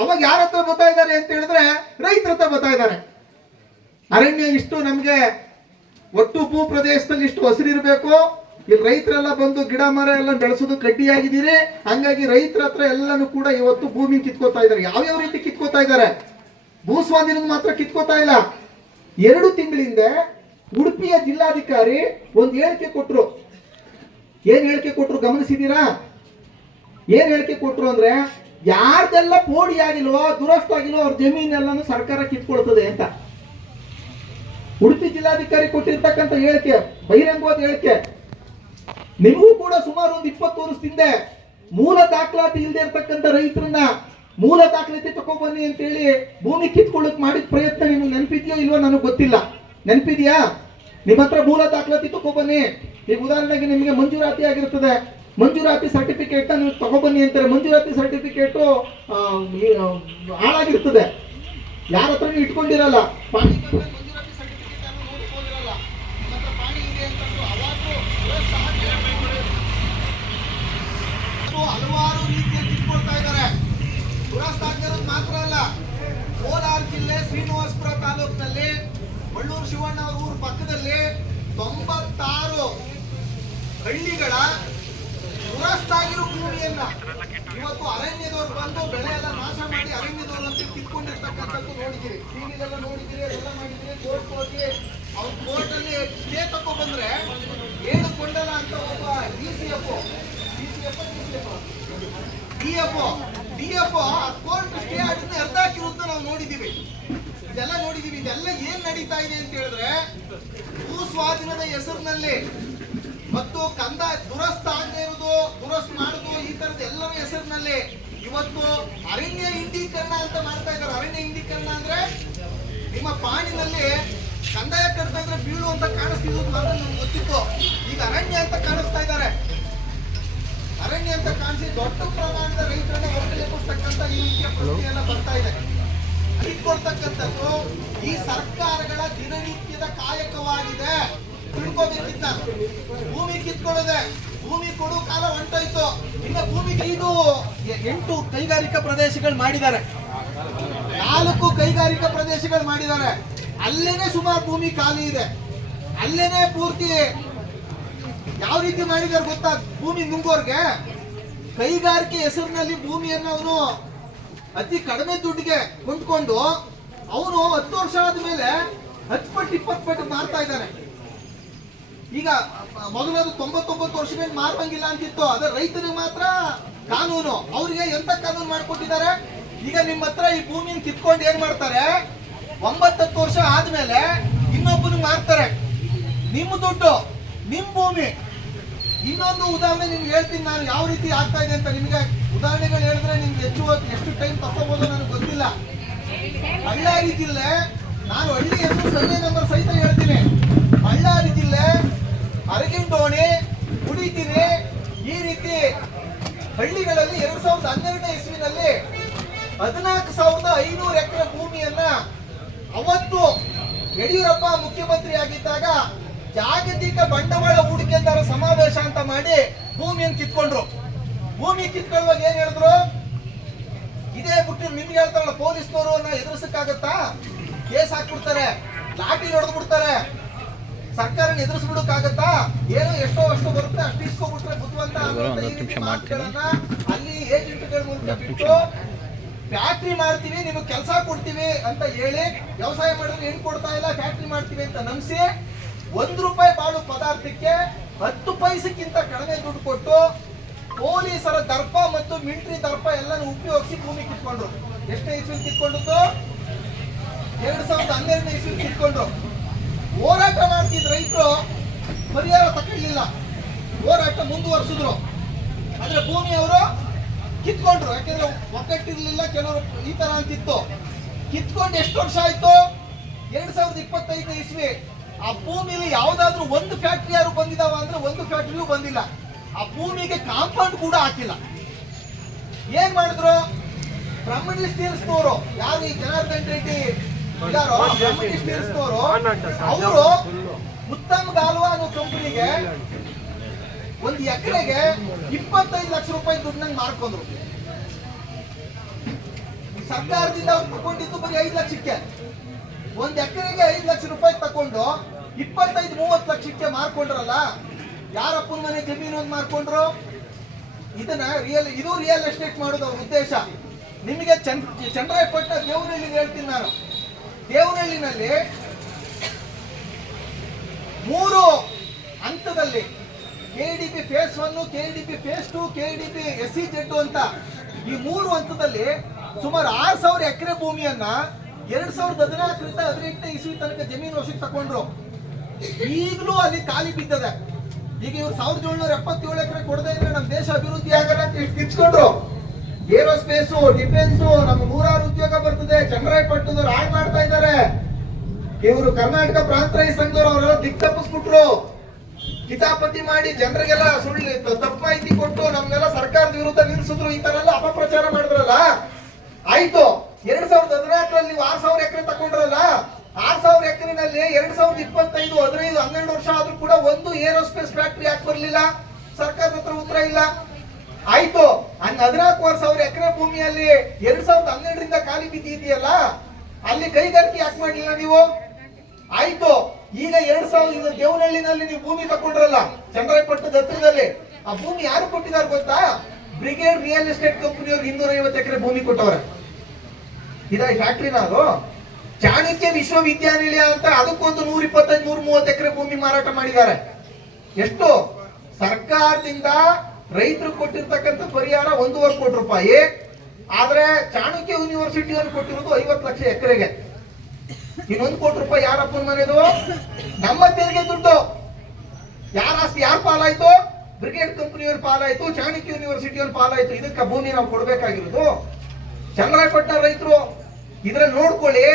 ಅವಾಗ ಯಾರ ಹತ್ರ ಬರ್ತಾ ಇದ್ದಾರೆ ಅಂತ ಹೇಳಿದ್ರೆ ರೈತರ ಹತ್ರ ಬರ್ತಾ ಇದ್ದಾರೆ. ಅರಣ್ಯ ಇಷ್ಟು ನಮ್ಗೆ ಒಟ್ಟು ಭೂ ಪ್ರದೇಶದಲ್ಲಿ ಇಷ್ಟು ಹಸಿರಿರ್ಬೇಕು, ಇಲ್ಲಿ ರೈತರೆಲ್ಲ ಬಂದು ಗಿಡ ಮರ ಎಲ್ಲ ಬೆಳೆಸೋದು ಕಡ್ಡಿಯಾಗಿದ್ದೀರಿ, ಹಂಗಾಗಿ ರೈತರ ಹತ್ರ ಎಲ್ಲಾನು ಕೂಡ ಇವತ್ತು ಭೂಮಿ ಕಿತ್ಕೋತಾ ಇದ್ದಾರೆ. ಯಾವ್ಯಾವ ರೀತಿ ಕಿತ್ಕೋತಾ ಇದ್ದಾರೆ, ಭೂಸ್ವಾಧೀನ ಮಾತ್ರ ಕಿತ್ಕೋತಾ ಇಲ್ಲ. 2 ತಿಂಗಳಿಂದ ಉಡುಪಿಯ ಜಿಲ್ಲಾಧಿಕಾರಿ ಒಂದು ಹೇಳಿಕೆ ಕೊಟ್ರು. ಏನ್ ಹೇಳಿಕೆ ಕೊಟ್ರು ಗಮನಿಸಿದೀರಾ? ಏನ್ ಹೇಳಿಕೆ ಕೊಟ್ರು ಅಂದ್ರೆ ಯಾರ್ದೆಲ್ಲ ಪೋಡಿ ಆಗಿಲ್ವೋ, ದುರಸ್ತ ಆಗಿಲ್ವೋ ಅವ್ರ ಜಮೀನೆಲ್ಲಾನು ಸರ್ಕಾರ ಕಿತ್ಕೊಳ್ತದೆ ಅಂತ ಉಡುಪಿ ಜಿಲ್ಲಾಧಿಕಾರಿ ಕೊಟ್ಟಿರ್ತಕ್ಕಂಥ ಹೇಳಿಕೆ, ಬಹಿರಂಗವಾದ ಹೇಳಿಕೆ. ನಿಮಗೂ ಕೂಡ ಸುಮಾರು ಒಂದು 20 ವರ್ಷದಿಂದ ಮೂಲ ದಾಖಲಾತಿ ಇಲ್ಲದೆ ಇರ್ತಕ್ಕಂಥ ರೈತರನ್ನ ಮೂಲ ದಾಖಲಾತಿ ತಗೊಬನ್ನಿ ಅಂತೇಳಿ ಭೂಮಿ ಕಿತ್ಕೊಳ್ಳಕ್ ಮಾಡಿದ ಪ್ರಯತ್ನ ನಿಮ್ಗೆ ನೆನಪಿದ್ಯೋ ಇಲ್ವೋ ನನಗೆ ಗೊತ್ತಿಲ್ಲ. ನೆನಪಿದ್ಯಾ? ನಿಮ್ಮ ಹತ್ರ ಮೂಲ ದಾಖಲಾತಿ ತಗೊಬನ್ನಿ. ಈಗ ಉದಾಹರಣೆಗೆ ನಿಮಗೆ ಮಂಜೂರಾತಿ ಆಗಿರ್ತದೆ, ಮಂಜೂರಾತಿ ಸರ್ಟಿಫಿಕೇಟ್ ನೀವು ತಗೊಬನ್ನಿ ಅಂತಾರೆ. ಮಂಜೂರಾತಿ ಸರ್ಟಿಫಿಕೇಟು ಹಾಳಾಗಿರ್ತದೆ, ಯಾರ ಹತ್ರ ಇಟ್ಕೊಂಡಿರಲ್ಲ. ಪಾಣಿ ಮಂಜೂರಾತಿ ಸರ್ಟಿಫಿಕೇಟ್ ನೋಡ್ಕೊಂಡಿರಲ್ಲ, ನಿಮ್ಮ ಹತ್ರ ಪಾಣಿ ಇದೆ ಅಂತ ಹಲವಾರು ರೀತಿಯಲ್ಲಿ ಕಿತ್ಕೊಳ್ತಾ ಇದ್ದಾರೆ. ದುರಸ್ತಾಗಿರೋದು ಮಾತ್ರ ಅಲ್ಲ, ಕೋಲಾರ ಜಿಲ್ಲೆ ಶ್ರೀನಿವಾಸಪುರ ತಾಲೂಕಿನಲ್ಲಿ ಬಳ್ಳೂರು ಶಿವಣ್ಣ ಅವ್ರ ಊರ ಪಕ್ಕದಲ್ಲಿ 96 ಹಳ್ಳಿಗಳ ದುರಸ್ತಾಗಿರೋ ಭೂಮಿಯನ್ನ ಇವತ್ತು ಅರಣ್ಯದವ್ರು ಬಂದು ಬೆಳೆ ಎಲ್ಲ ನಾಶ ಮಾಡಿ ಅರಣ್ಯದವ್ರು ಅಂತ ಕಿತ್ಕೊಂಡಿರ್ತಕ್ಕಂಥದ್ದು ನೋಡಿದ್ದೀರಿ, ಟಿವಿಲೆಲ್ಲ ನೋಡಿದ್ದೀರಿ, ಅದೆಲ್ಲ ಮಾಡಿದ್ದೀರಿ. ಕೋರ್ಟ್ ಹೋಗಿ ಅವ್ರ ಕೋರ್ಟ್ ಅಲ್ಲಿ ಸ್ಟೇ ತಗೋ ಬಂದ್ರೆ ಹೇಳಿಕೊಂಡಲ್ಲ ಅಂತ ಒಬ್ಬ ಡಿಎಫ್ಒ ಕೋರ್ಟ್ ಸ್ಟೇ ಆಡಿದ್ರೆ ಅರ್ಧ ಹಾಕಿರುತ್ತ ನಾವು ನೋಡಿದೀವಿ. ಇದೆಲ್ಲ ಏನ್ ನಡೀತಾ ಇದೆ ಅಂತ ಹೇಳಿದ್ರೆ, ಭೂ ಸ್ವಾಧೀನದ ಹೆಸರಿನಲ್ಲಿ ಮತ್ತು ಕಂದಾಯ ದುರಸ್ತ ಆಗದೆ ಇರುವುದು, ದುರಸ್ತ್ ಮಾಡುದು, ಈ ತರದ ಎಲ್ಲರ ಹೆಸರಿನಲ್ಲಿ ಇವತ್ತು ಅರಣ್ಯ ಇಂಡೀಕರಣ ಅಂತ ಮಾಡ್ತಾ ಇದ್ದಾರೆ. ಅರಣ್ಯ ಇಂಡೀಕರಣ ಅಂದ್ರೆ ನಿಮ್ಮ ಪಾಣಿನಲ್ಲಿ ಕಂದಾಯ ಕಟ್ಟಿದ್ರೆ ಬೀಳು ಅಂತ ಕಾಣಿಸ್ತಿದ್ದು ನಮ್ಗೆ ಗೊತ್ತಿತ್ತು. ಈಗ ಅರಣ್ಯ ಅಂತ ಕಾಣಿಸ್ತಾ ಇದ್ದಾರೆ. ಅರಣ್ಯ ಅಂತ ಕಾಣಿಸಿ ದೊಡ್ಡ ಪ್ರಮಾಣದ ರೈತರನ್ನ ಹೊರತುಪಡಿಸ್ತಕ್ಕಂಥ ಈ ರೀತಿಯ ಪ್ರಶ್ನೆಯೆಲ್ಲ ಬರ್ತಾ ಇದೆ. ಕಿತ್ಕೊಳ್ತಕ್ಕಂಥದ್ದು ಈ ಸರ್ಕಾರಗಳ ದಿನನಿತ್ಯದ ಕಾಯಕವಾಗಿದೆ. ತಿಳ್ಕೋಬೇಕಿದ್ದ ಭೂಮಿ ಕಿತ್ಕೊಳ್ಳದೆ, ಭೂಮಿ ಕೊಡು ಕಾಲ ಹೊಂಟೋಯ್ತು. ಇನ್ನು ಭೂಮಿ 8 ಕೈಗಾರಿಕಾ ಪ್ರದೇಶಗಳು ಮಾಡಿದ್ದಾರೆ, 4 ಕೈಗಾರಿಕಾ ಪ್ರದೇಶಗಳು ಮಾಡಿದ್ದಾರೆ. ಅಲ್ಲೇನೆ ಸುಮಾರು ಭೂಮಿ ಖಾಲಿ ಇದೆ. ಅಲ್ಲೇನೆ ಪೂರ್ತಿ ಯಾವ ರೀತಿ ಮಾಡಿದಾರೆ ಗೊತ್ತಾ? ಭೂಮಿ ನುಂಗೋರ್ಗೆ ಕೈಗಾರಿಕೆ ಹೆಸರಿನಲ್ಲಿ ಭೂಮಿಯನ್ನು ಅವನು ಅತಿ ಕಡಿಮೆ ದುಡ್ಡಿಗೆ ಕೊಂಡ್ಕೊಂಡು ಅವನು 10 ವರ್ಷ ಆದ್ಮೇಲೆ 10 ಪಟ್ಟು 20 ಪಟ್ಟು ಮಾರ್ತಾ ಇದ್ದಾನೆ. ಈಗ ಮೊದಲದು 99 ವರ್ಷದಲ್ಲಿ ಮಾರುವಂಗಿಲ್ಲ ಅಂತಿತ್ತು, ಅದೇ ರೈತರಿಗೆ ಮಾತ್ರ ಕಾನೂನು. ಅವ್ರಿಗೆ ಎಂತ ಕಾನೂನು ಮಾಡ್ಕೊಟ್ಟಿದ್ದಾರೆ? ಈಗ ನಿಮ್ಮ ಹತ್ರ ಈ ಭೂಮಿಯನ್ನು ಕಿತ್ಕೊಂಡು ಏನ್ ಮಾಡ್ತಾರೆ, 9-10 ವರ್ಷ ಆದ್ಮೇಲೆ ಇನ್ನೊಬ್ಬನಿಗೆ ಮಾರ್ತಾರೆ. ನಿಮ್ಮ ದುಡ್ಡು, ನಿಮ್ ಭೂಮಿ. ಇನ್ನೊಂದು ಉದಾಹರಣೆ ನಿಮ್ಗೆ ಹೇಳ್ತೀನಿ ನಾನು, ಯಾವ ರೀತಿ ಆಗ್ತಾ ಇದೆ ಅಂತ. ನಿಮ್ಗೆ ಉದಾಹರಣೆಗಳು ಹೇಳಿದ್ರೆ ನಿಮ್ಗೆ ಎಷ್ಟು ಟೈಮ್ ತಗೋಬಹುದು ನನಗೆ ಗೊತ್ತಿಲ್ಲ. ಬಳ್ಳಾರಿ ಜಿಲ್ಲೆ, ನಾನು ಹಳ್ಳಿ ಹೆಸರು ಸರ್ವೆ ನಂಬರ್ ಸಹಿತ ಹೇಳ್ತೀನಿ. ಬಳ್ಳಾರಿ ಜಿಲ್ಲೆ ಅರಗಿಂಡೋಣಿ, ಗುಡಿಕೆರೆ, ಈ ರೀತಿ ಹಳ್ಳಿಗಳಲ್ಲಿ 2012ನೇ ಇಸ್ವಿನಲ್ಲಿ 14,500 ಎಕರೆ ಭೂಮಿಯನ್ನ ಅವತ್ತು ಯಡಿಯೂರಪ್ಪ ಮುಖ್ಯಮಂತ್ರಿ ಆಗಿದ್ದಾಗ ಜಾಗತಿಕ ಬಂಡವಾಳ ಹೂಡಿಕೆದಾರ ಸಮಾವೇಶ ಅಂತ ಮಾಡಿ ಭೂಮಿಯನ್ನು ಕಿತ್ಕೊಂಡ್ರು. ಭೂಮಿ ಕಿತ್ಕೊಳ್ಳುವಾಗ ಏನ್ ಹೇಳಿದ್ರು? ಇದೇ ಬಿಟ್ಟು ನಿಮ್ಗೆ ಹೇಳ್ತಾರಲ್ಲ, ಪೊಲೀಸ್ನವರು ಎದುರಿಸಕ್ಕಾಗತ್ತಾ? ಕೇಸ್ ಹಾಕ್ಬಿಡ್ತಾರೆ, ಲಾಠಿ ಹೊಡೆದು ಬಿಡ್ತಾರೆ. ಸರ್ಕಾರ ಎದುರಿಸ್ಬಿಡಕ್ಕಾಗತ್ತಾ? ಏನೋ ಎಷ್ಟೋ ಅಷ್ಟು ಬರುತ್ತೆ, ಅಷ್ಟು ಇಸ್ಕೊಬಿಟ್ರೆ ಬುದ್ಧಿವಂತ ಅಲ್ಲಿ ಏಜೆಂಟ್ಗಳ ಮೂಲಕ ಬಿಟ್ಟು ಫ್ಯಾಕ್ಟ್ರಿ ಮಾಡ್ತೀವಿ, ನಿಮಗೆ ಕೆಲಸ ಕೊಡ್ತೀವಿ ಅಂತ ಹೇಳಿ, ವ್ಯವಸಾಯ ಮಾಡಿದ್ರೆ ಹೆಣ್ ಕೊಡ್ತಾ ಇಲ್ಲ, ಫ್ಯಾಕ್ಟ್ರಿ ಮಾಡ್ತೀವಿ ಅಂತ ನಂಬಿಸಿ ₹1 ಬಾಳು ಪದಾರ್ಥಕ್ಕೆ 10 ಪೈಸೆಗಿಂತ ಕಡಿಮೆ ದುಡ್ಡು ಕೊಟ್ಟು ಪೊಲೀಸರ ದರ್ಪ ಮತ್ತು ಮಿಲಿಟರಿ ದರ್ಪ ಎಲ್ಲಾನು ಉಪಯೋಗಿಸಿ ಭೂಮಿ ಕಿತ್ಕೊಂಡ್ರು. ಎಷ್ಟನೇ ಇಸ್ವಿ ಕಿತ್ಕೊಂಡ್ರು? 2012ನೇ ಇಸ್ವಿ ಕಿತ್ಕೊಂಡ್ರು. ಹೋರಾಟ ಮಾಡ್ತಿದ್ ರೈತರು ಪರಿಹಾರ ತಗೊಳ್ಳಿಲ್ಲ, ಹೋರಾಟ ಮುಂದುವರಿಸಿದ್ರು. ಆದ್ರೆ ಭೂಮಿ ಅವರು ಕಿತ್ಕೊಂಡ್ರು. ಯಾಕೆಂದ್ರೆ ಒಕ್ಕಟ್ಟಿರ್ಲಿಲ್ಲ, ಕೆಲವರು ಈ ತರ ಅಂತಿತ್ತು. ಕಿತ್ಕೊಂಡು ಎಷ್ಟು ವರ್ಷ ಆಯ್ತು? 2025ನೇ ಇಸ್ವಿ. ಆ ಭೂಮಿಲಿ ಯಾವ್ದಾದ್ರು ಒಂದು ಫ್ಯಾಕ್ಟ್ರಿ ಯಾರು ಬಂದಿದಾವ ಅಂದ್ರೆ ಒಂದು ಫ್ಯಾಕ್ಟ್ರಿಯೂ ಬಂದಿಲ್ಲ. ಆ ಭೂಮಿಗೆ ಕಾಂಪೌಂಡ್ ಕೂಡ ಹಾಕಿಲ್ಲ. ಏನ್ ಮಾಡಿದ್ರು? ಬ್ರಹ್ಮಣಿ ಸ್ಟೀಲ್ಸ್ನವರು, ಯಾರು ಈ ಜನಾರ್ದನ್ ರೆಡ್ಡಿ ಇದಾರೋ, ಬ್ರಹ್ಮಣಿ ಸ್ಟೀಲ್ಸ್ನವರು, ಅವರು ಉತ್ತಮ್ ಗಾಲ್ವಾ ಅನ್ನೋ ಕಂಪನಿಗೆ 1 ಎಕರೆಗೆ 25 ಲಕ್ಷ ರೂಪಾಯಿ ದುಡ್ಡನ್ನ ಮಾರ್ಕೊಂಡ್ರು. ಸರ್ಕಾರದಿಂದ ಅವ್ರು ತಗೊಂಡಿದ್ದು ಬರೀ 5 ಲಕ್ಷಕ್ಕೆ. 1 ಎಕರೆಗೆ 5 ಲಕ್ಷ ರೂಪಾಯಿ ತಕೊಂಡು 25-30 ಲಕ್ಷಕ್ಕೆ ಮಾರ್ಕೊಂಡ್ರಲ್ಲ. ಯಾರಪ್ಪನ ಮನೆ ಜಮೀನು ಅಂತ ಮಾರ್ಕೊಂಡ್ರು? ಇದನ್ನ ಇದು ರಿಯಲ್ ಎಸ್ಟೇಟ್ ಮಾಡೋದು ಅವ್ರ ಉದ್ದೇಶ. ನಿಮಗೆ ಚಂದ್ರಾಯಪಟ್ಟಣ ದೇವನಹಳ್ಳಿ ಹೇಳ್ತೀನಿ ನಾನು. ದೇವನಹಳ್ಳಿನಲ್ಲಿ 3 ಹಂತದಲ್ಲಿ KDP phase 1, KDP phase 2, KDP SEZ ಅಂತ ಈ 3 ಹಂತದಲ್ಲಿ ಸುಮಾರು 6,000 ಎಕರೆ ಭೂಮಿಯನ್ನ 2014ರಿಂದ 18ನೇ ಇಸ್ವಿ ತನಕ ಜಮೀನು ವಶಕ್ಕೆ ತಗೊಂಡ್ರು. ಈಗಲೂ ಅಲ್ಲಿ ಖಾಲಿ ಬಿದ್ದದೆ. ಈಗ ಇವ್ರು 1777 ಎಕರೆ ಕೊಡದೇ ಇದ್ರೆ ನಮ್ಮ ದೇಶ ಅಭಿವೃದ್ಧಿ ಆಗಲ್ಲ ಅಂತ ಕಿಚ್ಕೊಂಡ್ರು. ಏರೋಸ್ಪೇಸ್, ಡಿಫೆನ್ಸ್, ನಮ್ಗೆ 100 ಉದ್ಯೋಗ ಬರ್ತದೆ, ಚನ್ನರಾಯಪಟ್ಟಣದವ್ರು ಹಾಳು ಮಾಡ್ತಾ ಇದ್ದಾರೆ. ಇವರು ಕರ್ನಾಟಕ ಪ್ರಾಂತ ರೈತ ಸಂಘದವ್ರು ಅವರೆಲ್ಲ ದಿಕ್ ತಪ್ಪಿಸ್ಬಿಟ್ರು, ಕಿತಾಪತಿ ಮಾಡಿ ಜನರಿಗೆಲ್ಲ ಸುಳ್ಳು ತಪ್ಪು ಮಾಹಿತಿ ಕೊಟ್ಟು ನಮ್ನೆಲ್ಲ ಸರ್ಕಾರದ ವಿರುದ್ಧ ನಿಲ್ಸಿದ್ರು. ಈ ತರ ಎಲ್ಲ ಅಪಪ್ರಚಾರ ಮಾಡಿದ್ರಲ್ಲ. ಆಯ್ತು, 2014ರಲ್ಲಿ ನೀವು 6000 ಎಕರೆ ತಗೊಂಡ್ರಲ್ಲ, 6000 ಎಕರೆನಲ್ಲಿ 2025, 15, 12 ವರ್ಷ ಆದ್ರೂ ಕೂಡ ಒಂದು ಏರೋಸ್ಪೇಸ್ ಫ್ಯಾಕ್ಟರಿ ಯಾಕೆ ಬರ್ಲಿಲ್ಲ? ಸರ್ಕಾರದ ಹತ್ರ ಉತ್ತರ ಇಲ್ಲ. ಆಯ್ತು, 14,000 ಎಕರೆ ಭೂಮಿಯಲ್ಲಿ 2012ರಿಂದ ಖಾಲಿ ಬಿದ್ದಿದೆಯಲ್ಲ, ಅಲ್ಲಿ ಕೈಗಾರಿಕೆ ಯಾಕೆ ಮಾಡಲಿಲ್ಲ ನೀವು? ಆಯ್ತು, ಈಗ 2000 ದೇವನಹಳ್ಳಿನಲ್ಲಿ ನೀವು ಭೂಮಿ ತಗೊಂಡ್ರಲ್ಲ, ಚನ್ನರಾಯಪಟ್ಟಣದ ಹತ್ರದಲ್ಲಿ, ಆ ಭೂಮಿ ಯಾರು ಕೊಟ್ಟಿದ್ದಾರೆ ಗೊತ್ತಾ? ಬ್ರಿಗೇಡ್ ರಿಯಲ್ ಎಸ್ಟೇಟ್ ಕಂಪನಿಯವ್ರು 250 ಎಕರೆ ಭೂಮಿ ಕೊಟ್ಟವ್ರೆ. ಇದ ಫ್ಯಾಕ್ಟ್ರಿನ ಅದು? ಚಾಣಕ್ಯ ವಿಶ್ವವಿದ್ಯಾನಿಲಯ ಅಂತ ಅದಕ್ಕೊಂದು 125, 130 ಎಕರೆ ಭೂಮಿ ಮಾರಾಟ ಮಾಡಿದ್ದಾರೆ. ಎಷ್ಟು? ಸರ್ಕಾರದಿಂದ ರೈತರು ಕೊಟ್ಟಿರ್ತಕ್ಕಂಥ ಪರಿಹಾರ 1.5 ಕೋಟಿ ರೂಪಾಯಿ. ಆದ್ರೆ ಚಾಣಕ್ಯ ಯೂನಿವರ್ಸಿಟಿಯವರು ಕೊಟ್ಟಿರೋದು 50 ಲಕ್ಷ ಎಕರೆಗೆ. ಇನ್ನೊಂದು 1 ಕೋಟಿ ರೂಪಾಯಿ ಯಾರಪ್ಪನ ಮನೆದು? ನಮ್ಮ ತೆರಿಗೆ ದುಡ್ಡು. ಯಾರ ಆಸ್ತಿ ಯಾರು ಪಾಲಾಯ್ತು? ಬ್ರಿಗೇಡ್ ಕಂಪನಿಯವ್ರ ಪಾಲಾಯ್ತು, ಚಾಣಕ್ಯ ಯೂನಿವರ್ಸಿಟಿಯವ್ರ ಪಾಲಾಯ್ತು. ಇದಕ್ಕೆ ಭೂಮಿ ನಾವು ಕೊಡ್ಬೇಕಾಗಿರೋದು. ಚನ್ನರಾಯಪಟ್ಟಣ ರೈತರು ಇದ್ರಲ್ಲಿ ನೋಡ್ಕೊಳ್ಳಿ,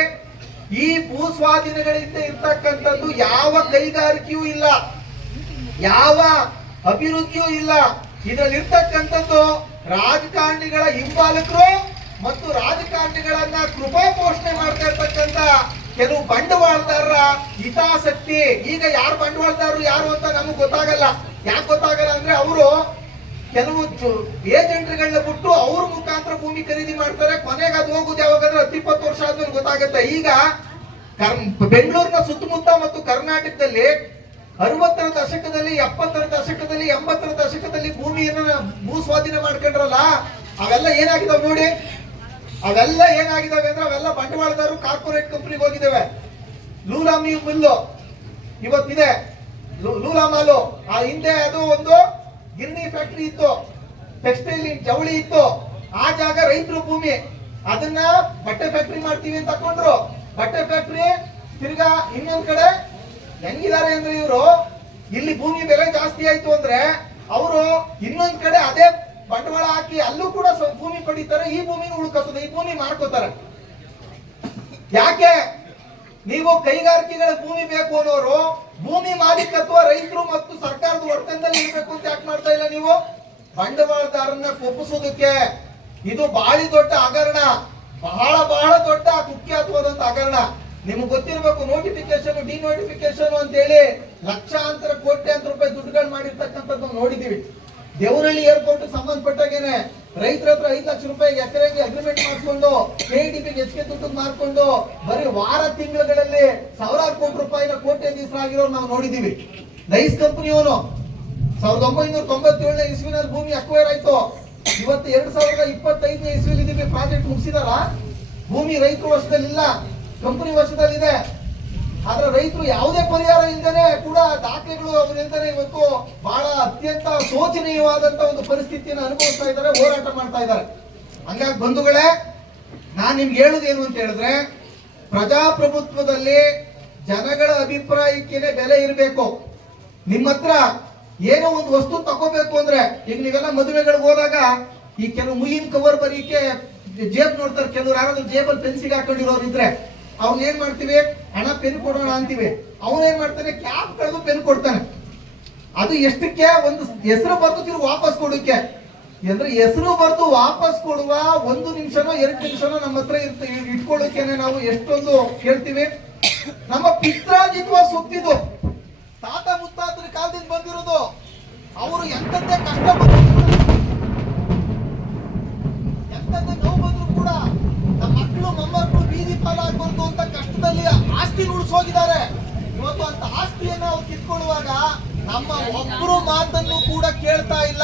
ಈ ಭೂ ಸ್ವಾಧೀನಗಳಿಂದ ಇರ್ತಕ್ಕಂಥದ್ದು ಯಾವ ಕೈಗಾರಿಕೆಯೂ ಇಲ್ಲ, ಯಾವ ಅಭಿವೃದ್ಧಿಯೂ ಇಲ್ಲ. ಇದರಲ್ಲಿ ಇರ್ತಕ್ಕಂಥದ್ದು ರಾಜಕಾರಣಿಗಳ ಹಿಂಬಾಲಕರು ಮತ್ತು ರಾಜಕಾರಣಿಗಳನ್ನ ಕೃಪಾ ಪೋಷಣೆ ಮಾಡ್ತಾ ಇರ್ತಕ್ಕಂಥ ಕೆಲವು ಬಂಡವಾಳದಾರರ ಹಿತಾಸಕ್ತಿ. ಈಗ ಯಾರು ಬಂಡವಾಳದಾರರು ಯಾರು ಅಂತ ನಮಗೆ ಗೊತ್ತಾಗಲ್ಲ. ಯಾಕೆ ಗೊತ್ತಾಗಲ್ಲ ಅಂದ್ರೆ ಅವರು ಕೆಲವು ಏಜೆಂಟ್ಗಳನ್ನ ಬಿಟ್ಟು ಅವ್ರ ಮುಖಾಂತರ ಭೂಮಿ ಖರೀದಿ ಮಾಡ್ತಾರೆ. ಕೊನೆಗೆ ಅದು ಹೋಗುದು ಯಾವಾಗಂದ್ರೆ 10-20 ವರ್ಷ ಆದ್ಮೇಲೆ ಗೊತ್ತಾಗುತ್ತೆ. ಈಗ ಬೆಂಗಳೂರಿನ ಸುತ್ತಮುತ್ತ ಮತ್ತು ಕರ್ನಾಟಕದಲ್ಲಿ 60ರ ದಶಕದಲ್ಲಿ, 70ರ ದಶಕದಲ್ಲಿ, 80ರ ದಶಕದಲ್ಲಿ ಭೂಮಿಯನ್ನು ಭೂ ಸ್ವಾಧೀನ ಮಾಡ್ಕೊಂಡ್ರಲ್ಲ, ಅವೆಲ್ಲ ಏನಾಗಿದಾವೆ ನೋಡಿ. ಅವೆಲ್ಲ ಏನಾಗಿದಾವೆ ಅಂದ್ರೆ ಅವೆಲ್ಲ ಬಂಡವಾಳದಾರರು ಕಾರ್ಪೊರೇಟ್ ಕಂಪನಿಗೆ ಹೋಗಿದ್ದಾವೆ. ಲೂಲಾ ಮಿಲ್ಲು ಇವತ್ತಿದೆ, ಲೂಲಾ ಮಾಲು. ಆ ಹಿಂದೆ ಅದು ಒಂದು ಗಿರಣಿ ಫ್ಯಾಕ್ಟರಿ ಇತ್ತು, ಟೆಕ್ಸ್ಟೈಲ್ ಜವಳಿ ಇತ್ತು. ಆ ಜಾಗ ರೈತರು ಭೂಮಿ, ಅದನ್ನ ಬಟ್ಟೆ ಫ್ಯಾಕ್ಟರಿ ಮಾಡ್ತೀವಿ ಅಂತ ತಕೊಂಡ್ರು. ಬಟ್ಟೆ ಫ್ಯಾಕ್ಟರಿ ತಿರ್ಗಾ ಇನ್ನೊಂದ್ ಕಡೆ ಹೆಂಗಿದ್ದಾರೆ ಅಂದ್ರೆ ಇವರು, ಇಲ್ಲಿ ಭೂಮಿ ಬೆಲೆ ಜಾಸ್ತಿ ಆಯ್ತು ಅಂದ್ರೆ ಅವರು ಇನ್ನೊಂದ್ ಕಡೆ ಅದೇ ಬಂಡವಾಳ ಹಾಕಿ ಅಲ್ಲೂ ಕೂಡ ಭೂಮಿ ಪಡಿತಾರೆ. ಈ ಭೂಮಿನ ಉಳ್ಕೋತದೆ, ಈ ಭೂಮಿ ಮಾಡ್ಕೋತಾರೆ. ಯಾಕೆ? ನೀವು ಕೈಗಾರಿಕೆಗಳ ಭೂಮಿ ಬೇಕು ಅನ್ನೋರು ಭೂಮಿ ಮಾಲೀಕತ್ವ ರೈತರು ಮತ್ತು ಸರ್ಕಾರದ ಒಡೆತನದಲ್ಲಿ ಇರಬೇಕು ಅಂತ ಯಾಕೆ ಮಾಡ್ತಾ ಇಲ್ಲ ನೀವು? ಬಂಡವಾಳದಾರನ್ನ ಕೊಪ್ಪಿಸೋದಕ್ಕೆ. ಇದು ಬಾಳಿ ದೊಡ್ಡ ಹಗರಣ, ಬಹಳ ದೊಡ್ಡ ಕುಖ್ಯಾತವಾದಂತ ಹಗರಣ. ನಿಮ್ಗೆ ಗೊತ್ತಿರಬೇಕು, ನೋಟಿಫಿಕೇಶನ್, ಡಿನೋಟಿಫಿಕೇಶನ್ ಅಂತ ಹೇಳಿ ಲಕ್ಷಾಂತರ ಕೋಟ್ಯಾಂತರ ರೂಪಾಯಿ ದುಡ್ಡುಗಳು ಮಾಡಿರ್ತಕ್ಕಂಥದ್ದು ನೋಡಿದೀವಿ. ದೇವನಹಳ್ಳಿ ಏರ್ಪೋರ್ಟ್ ಸಂಬಂಧಪಟ್ಟಾಗೇನೆ ರೈತರ ಹತ್ರ 5 ಲಕ್ಷ ರೂಪಾಯಿ ಎಕರೆಗೆ ಅಗ್ರಿಮೆಂಟ್ ಮಾಡ್ಕೊಂಡು ಕೆಡಿಪಿಗೆ ಹೆಚ್ಚಿಗೆ ದುಡ್ಡು ಮಾರ್ಕೊಂಡು ಬರೀ ವಾರ ತಿಂಗಳುಗಳಲ್ಲಿ ಸಾವಿರಾರು ಕೋಟಿ ರೂಪಾಯಿನ ಕೋಟ್ಯಾಧೀಶರಾಗಿರೋರು ನಾವು ನೋಡಿದೀವಿ. ನೈಸ್ ಕಂಪನಿಯವನು 1997ನೇ ಇಸ್ವಿನಲ್ಲಿ ಭೂಮಿ ಅಕ್ವೈರ್ ಆಯ್ತು. ಇವತ್ತು 2025ನೇ ಇಸ್ವಿಲಿ ಪ್ರಾಜೆಕ್ಟ್ ಮುಗಿಸಿದಾರ? ಭೂಮಿ ರೈತರ ವರ್ಷದಲ್ಲಿಲ್ಲ, ಕಂಪನಿ ವರ್ಷದಲ್ಲಿದೆ. ಆದ್ರೆ ರೈತರು ಯಾವುದೇ ಪರಿಹಾರ ಇಲ್ಲದೆ ಕೂಡ ದಾಖಲೆಗಳು ಅವರಿಂದಲೇ ಇವತ್ತು ಬಹಳ ಅತ್ಯಂತ ಶೋಚನೀಯವಾದಂತ ಒಂದು ಪರಿಸ್ಥಿತಿಯನ್ನು ಅನುಭವಿಸ್ತಾ ಇದ್ದಾರೆ, ಹೋರಾಟ ಮಾಡ್ತಾ ಇದ್ದಾರೆ. ಹಂಗಾಗಿ ಬಂಧುಗಳೇ, ನಾನ್ ನಿಮ್ಗೆ ಹೇಳುದೇನು ಅಂತ ಹೇಳಿದ್ರೆ, ಪ್ರಜಾಪ್ರಭುತ್ವದಲ್ಲಿ ಜನಗಳ ಅಭಿಪ್ರಾಯಕ್ಕೆ ಬೆಲೆ ಇರಬೇಕು. ನಿಮ್ಮ ಹತ್ರ ಏನೋ ಒಂದು ವಸ್ತು ತಗೋಬೇಕು ಅಂದ್ರೆ, ಈಗ ನೀವೆಲ್ಲ ಮದುವೆಗಳಿಗೆ ಹೋದಾಗ ಈ ಕೆಲವು ಮುಯಿನ್ ಕವರ್ ಬರೀಕೆ ಜೇಬ್ ನೋಡ್ತಾರೆ. ಕೆಲವರು ಯಾರಾದ್ರೂ ಜೇಬಲ್ಲಿ ಪೆನ್ಸಿಲ್ ಹಾಕೊಂಡಿರೋರು ಇದ್ರೆ ಅವ್ನ ಏನ್ ಮಾಡ್ತೀವಿ, ಹಣ ಪೆನ್ ಕೊಡೋಣ ಅಂತೀವಿ. ಅವನೇನ್ ಮಾಡ್ತಾನೆ, ಕ್ಯಾಪ್ ಕಳೆದು ಪೆನ್ ಕೊಡ್ತಾನೆ. ಅದು ಎಷ್ಟಕ್ಕೆ? ಒಂದು ಹೆಸರು ಬರ್ದು ತಿರುಗಿ ವಾಪಸ್ ಕೊಡಕ್ಕೆ. ಅಂದ್ರೆ ಹೆಸರು ಬರ್ದು ವಾಪಸ್ ಕೊಡುವ 1 ನಿಮಿಷನೋ 2 ನಿಮಿಷನೋ ನಮ್ಮ ಹತ್ರ ಇಟ್ಕೊಳ್ಳೋಕೆನೆ ನಾವು ಎಷ್ಟೊಂದು ಕೇಳ್ತೀವಿ. ನಮ್ಮ ಪಿತ್ರಾಜಿತ್ವ ಸುತ್ತಿದ್ದು ತಾತ ಮುತ್ತಾತರ ಕಾಲದಿಂದ ಬಂದಿರೋದು. ಅವರು ಎಂತದ್ದೇ ಕಷ್ಟ ಎಂತದ್ದೇ ನೋವು ಬಂದ್ರು ಕೂಡ ನಮ್ಮ ಮಕ್ಕಳು ಮೊಮ್ಮಕ್ಕಳು ಬೀದಿ ಪಾಲಾಗಬಾರ್ದು ಅಂತ ಕಷ್ಟದಲ್ಲಿ ಆಸ್ತಿ ಉಳಿಸೋಗಿದ್ದಾರೆ. ಇವತ್ತು ಅಂತ ಆಸ್ತಿಯನ್ನ ಅವ್ರು ಕಿತ್ಕೊಳ್ಳುವಾಗ ನಮ್ಮ ಒಬ್ಬರು ಮಾತನ್ನು ಕೂಡ ಕೇಳ್ತಾ ಇಲ್ಲ.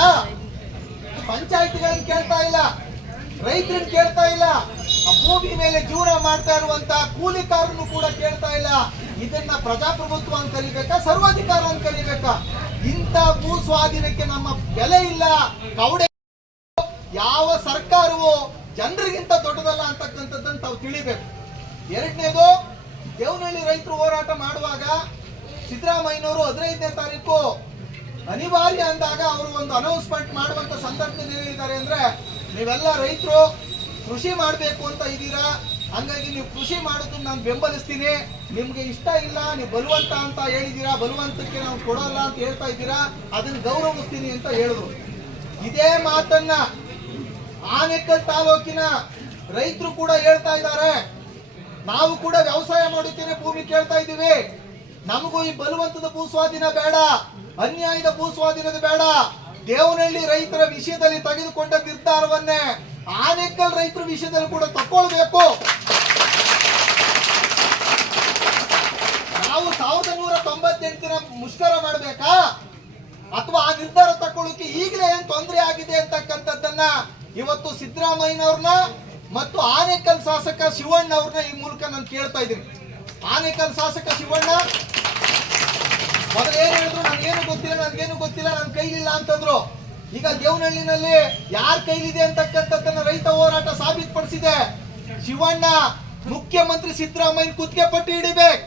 ಪಂಚಾಯತಿಗಳನ್ನ ಕೇಳ್ತಾ ಇಲ್ಲ, ರೈತರನ್ನ ಕೇಳ್ತಾ ಇಲ್ಲ, ಆ ಭೂಮಿ ಮೇಲೆ ಜೀವನ ಮಾಡ್ತಾ ಇರುವಂತ ಕೂಲಿಕಾರನ್ನು ಕೂಡ ಕೇಳ್ತಾ ಇಲ್ಲ. ಇದನ್ನ ಪ್ರಜಾಪ್ರಭುತ್ವ ಅಂತ ಕರಿಬೇಕಾ, ಸರ್ವಾಧಿಕಾರ ಅಂತ ಕರಿಬೇಕಾ? ಇಂಥ ಭೂ ಸ್ವಾಧೀನಕ್ಕೆ ನಮ್ಮ ಬೆಲೆ ಇಲ್ಲ. ಕವಡೆ ಯಾವ ಸರ್ಕಾರವೂ ಜನರಿಗಿಂತ ದೊಡ್ಡದಲ್ಲ ಅಂತಕ್ಕಂಥದ್ದನ್ನು ತಾವು ತಿಳಿಬೇಕು. ಎರಡನೇದು, ದೇವನಹಳ್ಳಿ ರೈತರು ಹೋರಾಟ ಮಾಡುವಾಗ ಸಿದ್ದರಾಮಯ್ಯನವರು 15ನೇ ತಾರೀಕು ಅನಿವಾರ್ಯ ಅಂದಾಗ ಅವರು ಒಂದು ಅನೌನ್ಸ್ಮೆಂಟ್ ಮಾಡುವಂತ ಸಂದರ್ಭದಲ್ಲಿ ಹೇಳಿದ್ದಾರೆ ಅಂದ್ರೆ ನೀವೆಲ್ಲ ರೈತರು ಕೃಷಿ ಮಾಡಬೇಕು ಅಂತ ಇದ್ದೀರಾ, ಹಂಗಾಗಿ ನೀವು ಕೃಷಿ ಮಾಡೋದನ್ನ ನಾನು ಬೆಂಬಲಿಸ್ತೀನಿ. ನಿಮ್ಗೆ ಇಷ್ಟ ಇಲ್ಲ, ನೀವು ಬಲವಂತ ಅಂತ ಹೇಳಿದ್ದೀರಾ, ಬಲವಂತಕ್ಕೆ ನಾವು ಕೊಡಲ್ಲ ಅಂತ ಹೇಳ್ತಾ ಇದ್ದೀರಾ, ಅದನ್ನ ಗೌರವಿಸ್ತೀನಿ ಅಂತ ಹೇಳಿದ್ರು. ಇದೇ ಮಾತನ್ನ ಆನೇಕಲ್ ತಾಲೂಕಿನ ರೈತರು ಕೂಡ ಹೇಳ್ತಾ ಇದ್ದಾರೆ. ನಾವು ಕೂಡ ವ್ಯವಸಾಯ ಮಾಡೋಕೆ ಭೂಮಿ ಕೇಳ್ತಾ ಇದ್ದೀವಿ. ನಮಗೂ ಈ ಬಲವಂತದ ಭೂಸ್ವಾಧೀನ ಬೇಡ, ಅನ್ಯಾಯದ ಭೂಸ್ವಾಧೀನದ ಬೇಡ. ದೇವನಹಳ್ಳಿ ರೈತರ ವಿಷಯದಲ್ಲಿ ತೆಗೆದುಕೊಂಡ ನಿರ್ಧಾರವನ್ನೇ ಆನೇಕಲ್ ರೈತರ ವಿಷಯದಲ್ಲಿ ಕೂಡ ತಗೊಳ್ಬೇಕು. ನಾವು 1998 ಮುಷ್ಕರ ಮಾಡಬೇಕಾ ಅಥವಾ ಆ ನಿರ್ಧಾರ ತಗೊಳ್ಳೋಕೆ ಈಗಲೇ ಏನ್ ತೊಂದರೆ ಆಗಿದೆ ಅಂತಕ್ಕಂಥದ್ದನ್ನ ಇವತ್ತು ಸಿದ್ದರಾಮಯ್ಯನವ್ರನ್ನ ಮತ್ತು ಆನೇಕಲ್ ಶಾಸಕ ಶಿವಣ್ಣ ಅವ್ರನ್ನ ಈ ಮೂಲಕ ನಾನು ಕೇಳ್ತಾ ಇದ್ದೀನಿ. ಆನೇಕಲ್ ಶಾಸಕ ಶಿವಣ್ಣ ಮೊದಲು ಏನ್ ಹೇಳಿದ್ರು, ನನ್ಗೇನು ಗೊತ್ತಿಲ್ಲ, ನನ್ನ ಕೈಲಿಲ್ಲ ಅಂತಂದ್ರು. ಈಗ ದೇವನಹಳ್ಳಿನಲ್ಲಿ ಯಾರ ಕೈಲಿದೆ ಅಂತಕ್ಕಂಥದ್ದನ್ನ ರೈತ ಹೋರಾಟ ಸಾಬೀತುಪಡಿಸಿದೆ. ಶಿವಣ್ಣ ಮುಖ್ಯಮಂತ್ರಿ ಸಿದ್ದರಾಮಯ್ಯ ಕುತ್ತಿಗೆ ಪಟ್ಟಿ ಹಿಡಿಬೇಕು,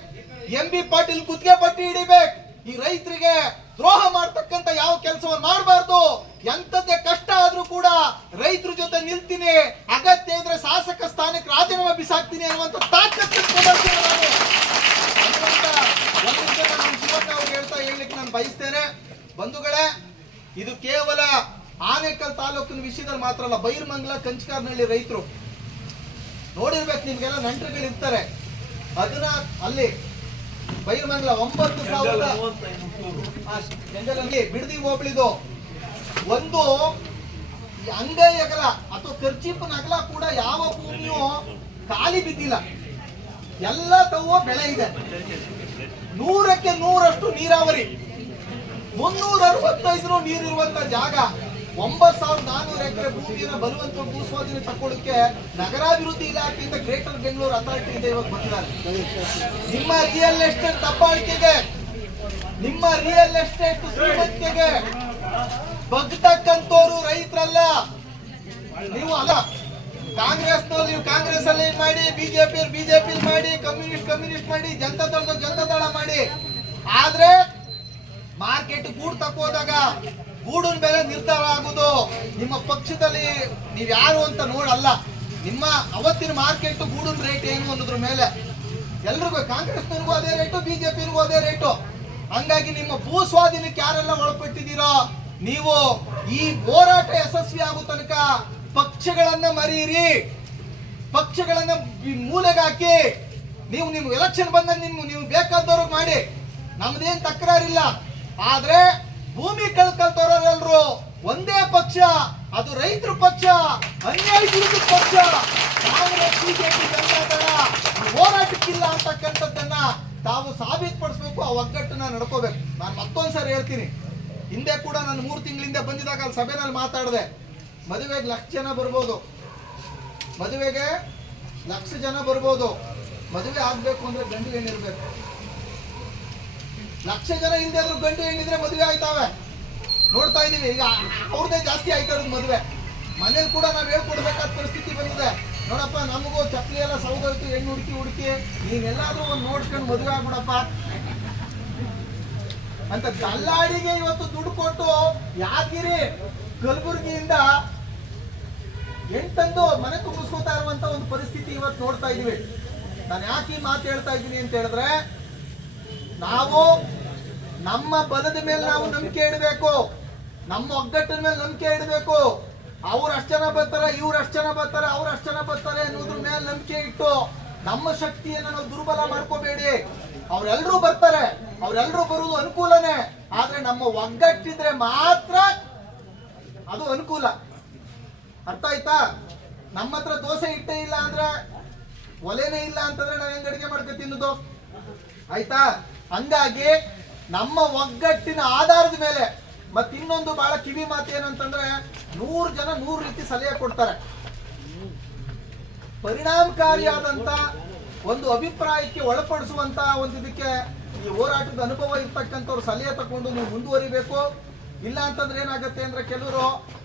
MB ಪಾಟೀಲ್ ಕುತ್ತಿಗೆ ಪಟ್ಟಿ ಹಿಡಿಬೇಕು. ಈ ರೈತರಿಗೆ ದ್ರೋಹ ಮಾಡ್ತಕ್ಕಂಥ ಯಾವ ಕೆಲಸವನ್ನು ಮಾಡಬಾರ್ದು. ಎಂತದ್ದೇ ಕಷ್ಟ ಆದ್ರೂ ಕೂಡ ರೈತರ ಜೊತೆ ನಿಲ್ತೀನಿ, ಅಗತ್ಯ ಇದ್ರೆ ಶಾಸಕ ಸ್ಥಾನಕ್ಕೆ ರಾಜೀನಾಮೆ ಬಿಸಾಕ್ತೀನಿ ಅನ್ನುವಂತ ತಾಕತ್ತು ಹೇಳಲಿಕ್ಕೆ ನಾನು ಬಯಸ್ತೇನೆ. ಬಂಧುಗಳೇ, ಇದು ಕೇವಲ ಆನೇಕಲ್ ತಾಲೂಕಿನ ವಿಷಯದಲ್ಲಿ ಮಾತ್ರ ಅಲ್ಲ, ಬೈರ್ಮಂಗಲ ಕಂಚಕಾರ್ನಹಳ್ಳಿ ರೈತರು ನೋಡಿರ್ಬೇಕು, ನಿಮ್ಗೆಲ್ಲ ನೆಂಟರುಗಳು ಇರ್ತಾರೆ. ಅದನ್ನ ಅಲ್ಲಿ ಬೈರ್ಮಂಗಲ 9,000 ಬಿಡದಿ ಹೋಬಳಿದು ಒಂದು ಅಂಗೈ ಅಗಲ ಅಥವಾ ಖರ್ಚಿಪ್ಪನ ಅಗಲ ಕೂಡ ಯಾವ ಭೂಮಿಯೂ ಖಾಲಿ ಬಿದ್ದಿಲ್ಲ. ಎಲ್ಲ ತವೋ ಬೆಳೆ ಇದೆ. 100ಕ್ಕೆ 100ರಷ್ಟು ನೀರಾವರಿ, 365 ನೀರಿರುವಂತ ಜಾಗ. 9,400 ಎಕರೆ ಭೂಮಿಯನ್ನು ಬಲವಂತ ಭೂಸ್ವಾಧೀನ ತಗೊಳ್ಳಕ್ಕೆ ನಗರಾಭಿವೃದ್ಧಿ ಇಲಾಖೆಯಿಂದ ಗ್ರೇಟರ್ ಬೆಂಗಳೂರು ಅಥಾರಿಟಿ ಇದೆ ಇವತ್ತು ಬಂದಿದ್ದಾರೆ. ನಿಮ್ಮ ರಿಯಲ್ ಎಸ್ಟೇಟ್ ದಬ್ಬಾಳಿಕೆಗೆ, ನಿಮ್ಮ ರಿಯಲ್ ಎಸ್ಟೇಟ್ ಶ್ರೀಮಂತಿಕೆಗೆ ಬಗ್ತಕ್ಕಂಥವ್ರು ರೈತರಲ್ಲ. ನೀವು ಅಲ್ಲ, ಕಾಂಗ್ರೆಸ್ನವ್ರು ನೀವು ಕಾಂಗ್ರೆಸ್ ಅಲ್ಲಿ ಮಾಡಿ, ಬಿಜೆಪಿ ಮಾಡಿ, ಕಮ್ಯುನಿಸ್ಟ್ ಮಾಡಿ, ಜನತಾದಳ ಮಾಡಿ. ಆದ್ರೆ ಮಾರ್ಕೆಟ್ ಗೂಡು ತಕ್ಕೋದಾಗ ಗೂಡಿನ ಬೆಲೆ ನಿರ್ಧಾರ ಆಗುದು ನಿಮ್ಮ ಪಕ್ಷದಲ್ಲಿ ನೀವ್ ಯಾರು ಅಂತ ನೋಡಲ್ಲ. ನಿಮ್ಮ ಅವತ್ತಿನ ಮಾರ್ಕೆಟ್ ಗೂಡಿನ ರೇಟ್ ಏನು ಅನ್ನೋದ್ರ ಮೇಲೆ ಎಲ್ರಿಗೂ, ಕಾಂಗ್ರೆಸ್ನವ್ರಿಗೂ ಅದೇ ರೇಟು, ಬಿಜೆಪಿಗೂ ಅದೇ ರೇಟು. ಹಂಗಾಗಿ ನಿಮ್ಮ ಭೂ ಸ್ವಾಧೀನಕ್ಕೆ ಯಾರೆಲ್ಲ ಒಳಪಟ್ಟಿದ್ದೀರೋ ನೀವು ಈ ಹೋರಾಟ ಯಶಸ್ವಿ ಆಗೋ ತನಕ ಪಕ್ಷಗಳನ್ನ ಮರೀರಿ, ಪಕ್ಷಗಳನ್ನ ಮೂಲೆಗಾಕಿ. ನೀವು ಎಲೆಕ್ಷನ್ ಬಂದಾಗ ನೀವು ಬೇಕಾದವ್ರಿಗೆ ಮಾಡಿ, ನಮ್ದೇನ್ ತಕರಾರಿಲ್ಲ. ಆದ್ರೆ ಭೂಮಿ ಕಳ್ಕೊಳ್ತವ್ರೆಲ್ಲರೂ ಒಂದೇ ಪಕ್ಷ, ಅದು ರೈತರ ಪಕ್ಷ, ಅನ್ಯಾಯ ವಿರುದ್ಧ ಪಕ್ಷ. ಕಾಂಗ್ರೆಸ್ ಬಿಜೆಪಿ ಜನತಾದಳ ಹೋರಾಟಕ್ಕಿಲ್ಲ ಅಂತಕ್ಕಂಥದ್ದನ್ನ ತಾವು ಸಾಬೀತುಪಡಿಸ್ಬೇಕು, ಆ ಒಗ್ಗಟ್ಟನ್ನ ನಡ್ಕೋಬೇಕು. ನಾನು ಮತ್ತೊಂದ್ಸರಿ ಹೇಳ್ತೀನಿ, ಹಿಂದೆ ಕೂಡ ನಾನು 3 ತಿಂಗಳಿಂದ ಬಂದಿದಾಗ ಅಲ್ಲಿ ಸಭೆನಲ್ಲಿ ಮಾತಾಡಿದೆ. ಮದುವೆಗೆ 1,00,000 ಜನ ಬರ್ಬೋದು, ಮದುವೆಗೆ 1,00,000 ಜನ ಬರ್ಬೋದು. ಮದುವೆ ಆಗ್ಬೇಕು ಅಂದ್ರೆ ಗಂಡು ಹೆಣ್ಣಿರ್ಬೇಕು. 1,00,000 ಜನ ಇಲ್ಲದೆ ಆದ್ರೂ ಗಂಡು ಹೆಣ್ಣಿದ್ರೆ ಮದುವೆ ಆಯ್ತಾವೆ. ನೋಡ್ತಾ ಇದೀವಿ, ಈಗ ಅವ್ರದೇ ಜಾಸ್ತಿ ಆಯ್ತಾರದು ಮದುವೆ. ಮನೇಲಿ ಕೂಡ ನಾವು ಹೇಳ್ಕೊಡ್ಬೇಕಾದ ಪರಿಸ್ಥಿತಿ ಬಂದಿದೆ. ನೋಡಪ್ಪ, ನಮಗೂ ಚಪ್ಪಲಿ ಎಲ್ಲ ಸೌದೋಯ್ತು, ಹೆಣ್ಣು ಹುಡುಕಿ ನೀನೆಲ್ಲಾದ್ರೂ ಒಂದು ನೋಡ್ಕೊಂಡು ಮದುವೆ ಆಗ್ಬಿಡಪ್ಪ ಅಂತ ದಲ್ಲಾಳಿಗೆ ಇವತ್ತು ದುಡ್ಡು ಕೊಟ್ಟು ಯಾದಗಿರಿ ಕಲಬುರಗಿಯಿಂದ ಎಂಟಂದು ಮನೆ ತುಂಬಿಸ್ಕೋತಾ ಇರುವಂತ ಒಂದು ಪರಿಸ್ಥಿತಿ ಇವತ್ತು ನೋಡ್ತಾ ಇದೀವಿ. ನಾನು ಯಾಕೆ ಈ ಮಾತು ಹೇಳ್ತಾ ಇದ್ದೀನಿ ಅಂತ ಹೇಳಿದ್ರೆ, ನಾವು ನಮ್ಮ ಬಲದ ಮೇಲೆ ನಾವು ನಂಬಿಕೆ ಇಡಬೇಕು, ನಮ್ಮ ಒಗ್ಗಟ್ಟಿನ ಮೇಲೆ ನಂಬಿಕೆ ಇಡಬೇಕು. ಅವ್ರು ಅಷ್ಟು ಜನ ಬರ್ತಾರೆ, ಇವ್ರು ಅಷ್ಟು ಜನ ಬರ್ತಾರೆ, ಅವ್ರು ಅಷ್ಟು ಜನ ಬರ್ತಾರೆ ಅನ್ನೋದ್ರ ಮೇಲೆ ನಂಬಿಕೆ ಇಟ್ಟು ನಮ್ಮ ಶಕ್ತಿಯನ್ನು ನಾವು ದುರ್ಬಲ ಮಾಡ್ಕೋಬೇಡಿ. ಅವರೆಲ್ಲರೂ ಬರ್ತಾರೆ, ಅವರೆಲ್ಲರೂ ಬರುವುದು ಅನುಕೂಲನೇ. ಆದ್ರೆ ನಮ್ಮ ಒಗ್ಗಟ್ಟಿದ್ರೆ ಮಾತ್ರ ಅದು ಅನುಕೂಲ. ಅರ್ಥ ಆಯ್ತಾ? ನಮ್ಮ ಹತ್ರ ದೋಸೆ ಇಟ್ಟೇ ಇಲ್ಲ ಅಂದ್ರೆ, ಒಲೆನೇ ಇಲ್ಲ ಅಂತಂದ್ರೆ ನಾವ್ ಹೆಂಗ್ ಅಡಿಗೆ ಮಾಡ್ಕೊ ತಿನ್ನೋದು? ಆಯ್ತಾ? ಹಂಗಾಗಿ ನಮ್ಮ ಒಗ್ಗಟ್ಟಿನ ಆಧಾರದ ಮೇಲೆ. ಮತ್ತೆ ಇನ್ನೊಂದು ಬಹಳ ಕಿವಿ ಮಾತು ಏನಂತಂದ್ರೆ, 100 ಜನ 100 ರೀತಿ ಸಲಹೆ ಕೊಡ್ತಾರೆ. ಪರಿಣಾಮಕಾರಿಯಾದಂತ ಒಂದು ಅಭಿಪ್ರಾಯಕ್ಕೆ ಒಳಪಡಿಸುವಂತ ಒಂದು ಇದಕ್ಕೆ ಈ ಹೋರಾಟದ ಅನುಭವ ಇರ್ತಕ್ಕಂಥವ್ರು ಸಲಹೆ ತಗೊಂಡು ನೀವು ಮುಂದುವರಿಬೇಕು. ಇಲ್ಲ ಅಂತಂದ್ರೆ ಏನಾಗುತ್ತೆ ಅಂದ್ರೆ, ಕೆಲವರು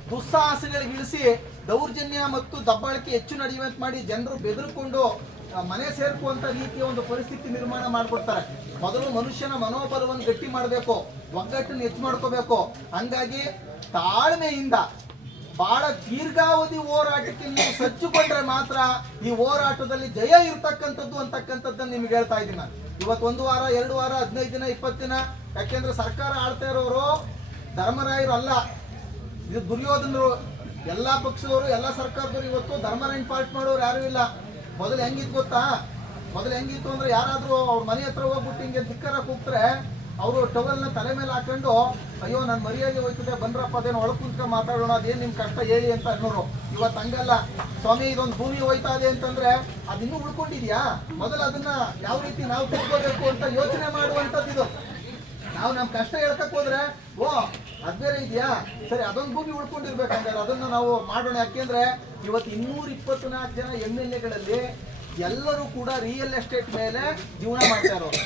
ದುಸ್ಸಾಹಸಗಳಿಗೆ ಇಳಿಸಿ ದೌರ್ಜನ್ಯ ಮತ್ತು ದಬ್ಬಾಳಿಕೆ ಹೆಚ್ಚು ನಡೆಯುವಂತೆ ಮಾಡಿ ಜನರು ಬೆದರ್ಕೊಂಡು ಮನೆ ಸೇರ್ಕುವಂತ ರೀತಿಯ ಒಂದು ಪರಿಸ್ಥಿತಿ ನಿರ್ಮಾಣ ಮಾಡ್ಕೊಡ್ತಾರೆ. ಮೊದಲು ಮನುಷ್ಯನ ಮನೋಬಲವನ್ನು ಗಟ್ಟಿ ಮಾಡಬೇಕು, ಒಗ್ಗಟ್ಟನ್ನು ಹೆಚ್ಚು ಮಾಡ್ಕೋಬೇಕು. ಹಂಗಾಗಿ ತಾಳ್ಮೆಯಿಂದ ಬಹಳ ದೀರ್ಘಾವಧಿ ಹೋರಾಟಕ್ಕೆ ನೀವು ಸಜ್ಜುಕೊಂಡ್ರೆ ಮಾತ್ರ ಈ ಹೋರಾಟದಲ್ಲಿ ಜಯ ಇರ್ತಕ್ಕಂಥದ್ದು ಅಂತಕ್ಕಂಥದ್ದನ್ನು ನಿಮ್ಗೆ ಹೇಳ್ತಾ ಇದ್ದೀನಿ ನಾನು. ಇವತ್ತು 1 ವಾರ 2 ವಾರ 15 ದಿನ 20 ದಿನ, ಯಾಕೆಂದ್ರೆ ಸರ್ಕಾರ ಆಳ್ತಾ ಇರೋರು ಧರ್ಮರಾಯರು ಅಲ್ಲ, ಇದು ದುರ್ಯೋಧನರು. ಎಲ್ಲಾ ಪಕ್ಷದವರು ಎಲ್ಲಾ ಸರ್ಕಾರದವರು ಇವತ್ತು ಧರ್ಮರಾಯನ್ ಪಾರ್ಟ್ ಮಾಡೋರು ಯಾರು ಇಲ್ಲ. ಮೊದಲು ಹೆಂಗಿತ್ತು ಗೊತ್ತಾ? ಮೊದಲು ಹೆಂಗಿತ್ತು ಅಂದ್ರೆ ಯಾರಾದ್ರೂ ಅವ್ರ ಮನೆ ಹತ್ರ ಹೋಗ್ಬಿಟ್ಟು ಹಿಂಗೆ ಧಿಕ್ಕಾರ ಕೂಗ್ತಾರೆ, ಅವರು ಟವಲ್ನ ತಲೆ ಮೇಲೆ ಹಾಕೊಂಡು ಅಯ್ಯೋ ನನ್ನ ಮರ್ಯಾದೆ ಹೋಯ್ತದೆ ಬನ್ರಪ್ಪ ಅದೇನು ಒಳಗೆ ಕುಂತ್ಕೊಂಡು ಮಾತಾಡೋಣ, ಅದೇನು ನಿಮ್ಮ ಕಷ್ಟ ಹೇಳಿ ಅಂತ ಅನ್ನೋರು. ಇವತ್ತು ಹಂಗಲ್ಲ. ಸ್ವಾಮಿ ಇದೊಂದು ಭೂಮಿ ಹೋಯ್ತಾ ಇದೆ ಅಂತಂದ್ರೆ ಅದಿನ್ನೂ ಉಳ್ಕೊಂಡಿದ್ಯಾ, ಮೊದಲು ಅದನ್ನ ಯಾವ ರೀತಿ ನಾವು ತಿಳ್ಕೋಬೇಕು ಅಂತ ಯೋಚನೆ ಮಾಡುವಂಥದ್ದು ಇದು. ನಾವು ನಮ್ಮ ಕಷ್ಟ ಹೇಳ್ಕಕ್ ಹೋದ್ರೆ ಓ ಅದ್ ಬೇರೆ ಇದೆಯಾ, ಸರಿ ಅದೊಂದು ಭೂಮಿ ಉಳ್ಕೊಂಡಿರ್ಬೇಕಂದ್ರೆ ಅದನ್ನ ನಾವು ಮಾಡೋಣ. ಯಾಕೆಂದ್ರೆ ಇವತ್ತು 224 ಜನ MLA ಎಲ್ಲರೂ ಕೂಡ ರಿಯಲ್ ಎಸ್ಟೇಟ್ ಮೇಲೆ ಜೀವನ ಮಾಡ್ತಾ ಇರೋರು.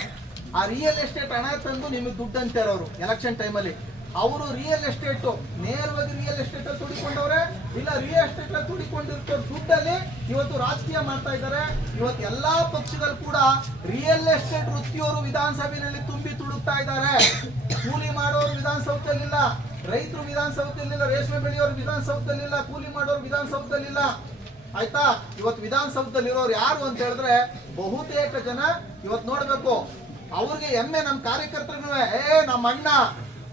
ಆ ರಿಯಲ್ ಎಸ್ಟೇಟ್ ಹಣ ತಂದು ನಿಮಗೆ ದುಡ್ಡು ಅಂತ ಇರೋರು ಎಲೆಕ್ಷನ್ ಟೈಮಲ್ಲಿ. ಅವರು ರಿಯಲ್ ಎಸ್ಟೇಟ್ ನೇರವಾಗಿ ರಿಯಲ್ ಎಸ್ಟೇಟ್ ಅಲ್ಲಿ ತುಡಿಕೊಂಡವ್ರೆ, ಇಲ್ಲ ರಿಯಲ್ ಎಸ್ಟೇಟ್ ಅಲ್ಲಿ ತುಡಿಕೊಂಡಿರ್ತ ದುಡ್ಡಲ್ಲಿ ಇವತ್ತು ರಾಜಕೀಯ ಮಾಡ್ತಾ ಇದ್ದಾರೆ. ಇವತ್ತು ಎಲ್ಲಾ ಪಕ್ಷಗಳು ಕೂಡ ರಿಯಲ್ ಎಸ್ಟೇಟ್ ವೃತ್ತಿಯವರು ವಿಧಾನಸಭೆಯಲ್ಲಿ ತುಂಬಿ ತುಡುಕ್ತಾ ಇದ್ದಾರೆ. ಕೂಲಿ ಮಾಡೋರು ವಿಧಾನಸೌಧದಲ್ಲಿಲ್ಲ, ರೈತರು ವಿಧಾನಸೌಧದಲ್ಲಿಲ್ಲ, ರೇಷ್ಮೆ ಬೆಳೆಯೋರು ವಿಧಾನಸೌಧದಲ್ಲಿಲ್ಲ, ಕೂಲಿ ಮಾಡೋರು ವಿಧಾನಸೌಧದಲ್ಲಿಲ್ಲ. ಆಯ್ತಾ? ಇವತ್ತು ವಿಧಾನಸೌಧದಲ್ಲಿರೋರು ಯಾರು ಅಂತ ಹೇಳಿದ್ರೆ ಬಹುತೇಕ ಜನ ಇವತ್ತು ನೋಡ್ಬೇಕು, ಅವ್ರಿಗೆ ಹೆಮ್ಮೆ ನಮ್ಮ ಕಾರ್ಯಕರ್ತರಿಗೂ ನಮ್ಮ ಅಣ್ಣ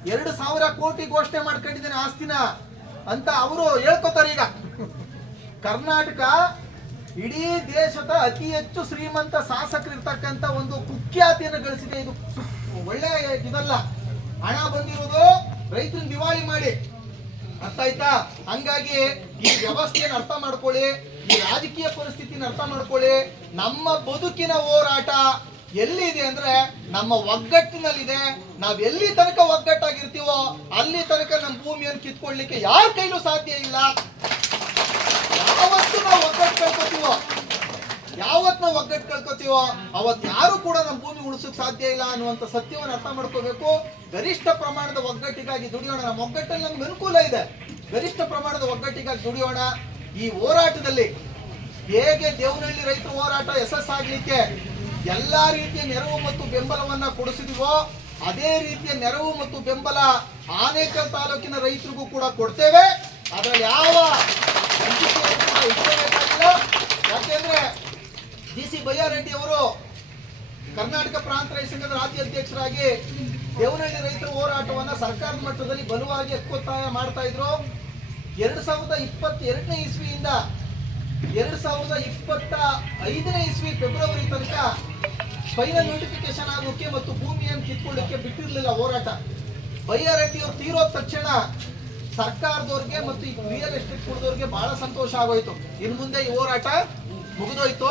2,000 ಕೋಟಿ ಘೋಷಣೆ ಮಾಡ್ಕೊಂಡಿದ್ದೇನೆ ಆಸ್ತಿನ ಅಂತ ಅವರು ಹೇಳ್ಕೊತಾರೆ. ಈಗ ಕರ್ನಾಟಕ ಇಡೀ ದೇಶದ ಅತಿ ಹೆಚ್ಚು ಶ್ರೀಮಂತ ಶಾಸಕರು ಇರ್ತಕ್ಕಂಥ ಒಂದು ಕುಖ್ಯಾತಿಯನ್ನು ಗಳಿಸಿದೆ. ಇದು ಒಳ್ಳೆ ಇದಲ್ಲ, ಹಣ ಬಂದಿರೋದು ರೈತರನ್ನ ದಿವಾಳಿ ಮಾಡಿ. ಅರ್ಥ ಆಯ್ತಾ? ಹಂಗಾಗಿ ಈ ವ್ಯವಸ್ಥೆಯನ್ನು ಅರ್ಥ ಮಾಡ್ಕೊಳ್ಳಿ, ಈ ರಾಜಕೀಯ ಪರಿಸ್ಥಿತಿನ ಅರ್ಥ ಮಾಡ್ಕೊಳ್ಳಿ. ನಮ್ಮ ಬದುಕಿನ ಹೋರಾಟ ಎಲ್ಲಿದೆ ಅಂದ್ರೆ ನಮ್ಮ ಒಗ್ಗಟ್ಟಿನಲ್ಲಿದೆ. ನಾವ್ ಎಲ್ಲಿ ತನಕ ಒಗ್ಗಟ್ಟಾಗಿರ್ತೀವೋ ಅಲ್ಲಿ ತನಕ ನಮ್ಮ ಭೂಮಿಯನ್ನು ಕಿತ್ಕೊಳ್ಳಿಕ್ಕೆ ಯಾರ ಕೈಲೂ ಸಾಧ್ಯ ಇಲ್ಲ. ಯಾವತ್ತು ನಾವು ಒಗ್ಗಟ್ಟು ಕಳ್ಕೊತೀವೋ ಅವತ್ತು ಯಾರು ಕೂಡ ನಮ್ಮ ಭೂಮಿ ಉಳಿಸೋಕ್ ಸಾಧ್ಯ ಇಲ್ಲ ಅನ್ನುವಂಥ ಸತ್ಯವನ್ನು ಅರ್ಥ ಮಾಡ್ಕೋಬೇಕು. ಗರಿಷ್ಠ ಪ್ರಮಾಣದ ಒಗ್ಗಟ್ಟಿಗಾಗಿ ದುಡಿಯೋಣ. ನಮ್ಮ ಒಗ್ಗಟ್ಟಲ್ಲಿ ನಮ್ಗೆ ಅನುಕೂಲ ಇದೆ. ಗರಿಷ್ಠ ಪ್ರಮಾಣದ ಒಗ್ಗಟ್ಟಿಗಾಗಿ ದುಡಿಯೋಣ. ಈ ಹೋರಾಟದಲ್ಲಿ ಹೇಗೆ ದೇವನಹಳ್ಳಿ ರೈತರ ಹೋರಾಟ ಯಶಸ್ಸಾಗಲಿಕ್ಕೆ ಎಲ್ಲಾ ರೀತಿಯ ನೆರವು ಮತ್ತು ಬೆಂಬಲವನ್ನ ಕೊಡಿಸಿದೀವೋ ಅದೇ ರೀತಿಯ ನೆರವು ಮತ್ತು ಬೆಂಬಲ ಆನೇಕಲ್ ತಾಲೂಕಿನ ರೈತರಿಗೂ ಕೂಡ ಕೊಡ್ತೇವೆ. ಅದರ ಯಾವ ಇಷ್ಟಬೇಕಾಗಿಲ್ಲ. ಯಾಕೆಂದ್ರೆ DC ಬಯ್ಯಾರೆಡ್ಡಿ ಅವರು ಕರ್ನಾಟಕ ಪ್ರಾಂತ ರೈತ ಸಂಘದ ರಾಜ್ಯ ಅಧ್ಯಕ್ಷರಾಗಿ ದೇವನಹಳ್ಳಿ ರೈತರ ಹೋರಾಟವನ್ನ ಸರ್ಕಾರದ ಮಟ್ಟದಲ್ಲಿ ಬಲವಾಗಿ ಹಕ್ಕೊತ್ತಾಯ ಮಾಡ್ತಾ ಇದ್ರು. 2022ನೇ ಇಸ್ವಿಯಿಂದ 2025ನೇ ಇಸ್ವಿ ಫೆಬ್ರವರಿ ತನಕ ಫೈನಲ್ ನೋಟಿಫಿಕೇಶನ್ ಆಗೋಕೆ ಮತ್ತು ಭೂಮಿಯನ್ನು ಕಿತ್ಕೊಳ್ಳಕ್ಕೆ ಬಿಟ್ಟಿರಲಿಲ್ಲ ಹೋರಾಟ. ಬಯ್ಯಾರೆಡ್ಡಿ ಅವರು ತೀರೋದ ತಕ್ಷಣ ಸರ್ಕಾರದವ್ರಿಗೆ ಮತ್ತು ಈ ರಿಯಲ್ ಎಸ್ಟೇಟ್ ಕೊಡೋದವ್ರಿಗೆ ಬಹಳ ಸಂತೋಷ ಆಗೋಯ್ತು. ಇನ್ನು ಮುಂದೆ ಈ ಹೋರಾಟ ಮುಗಿದೋಯ್ತು,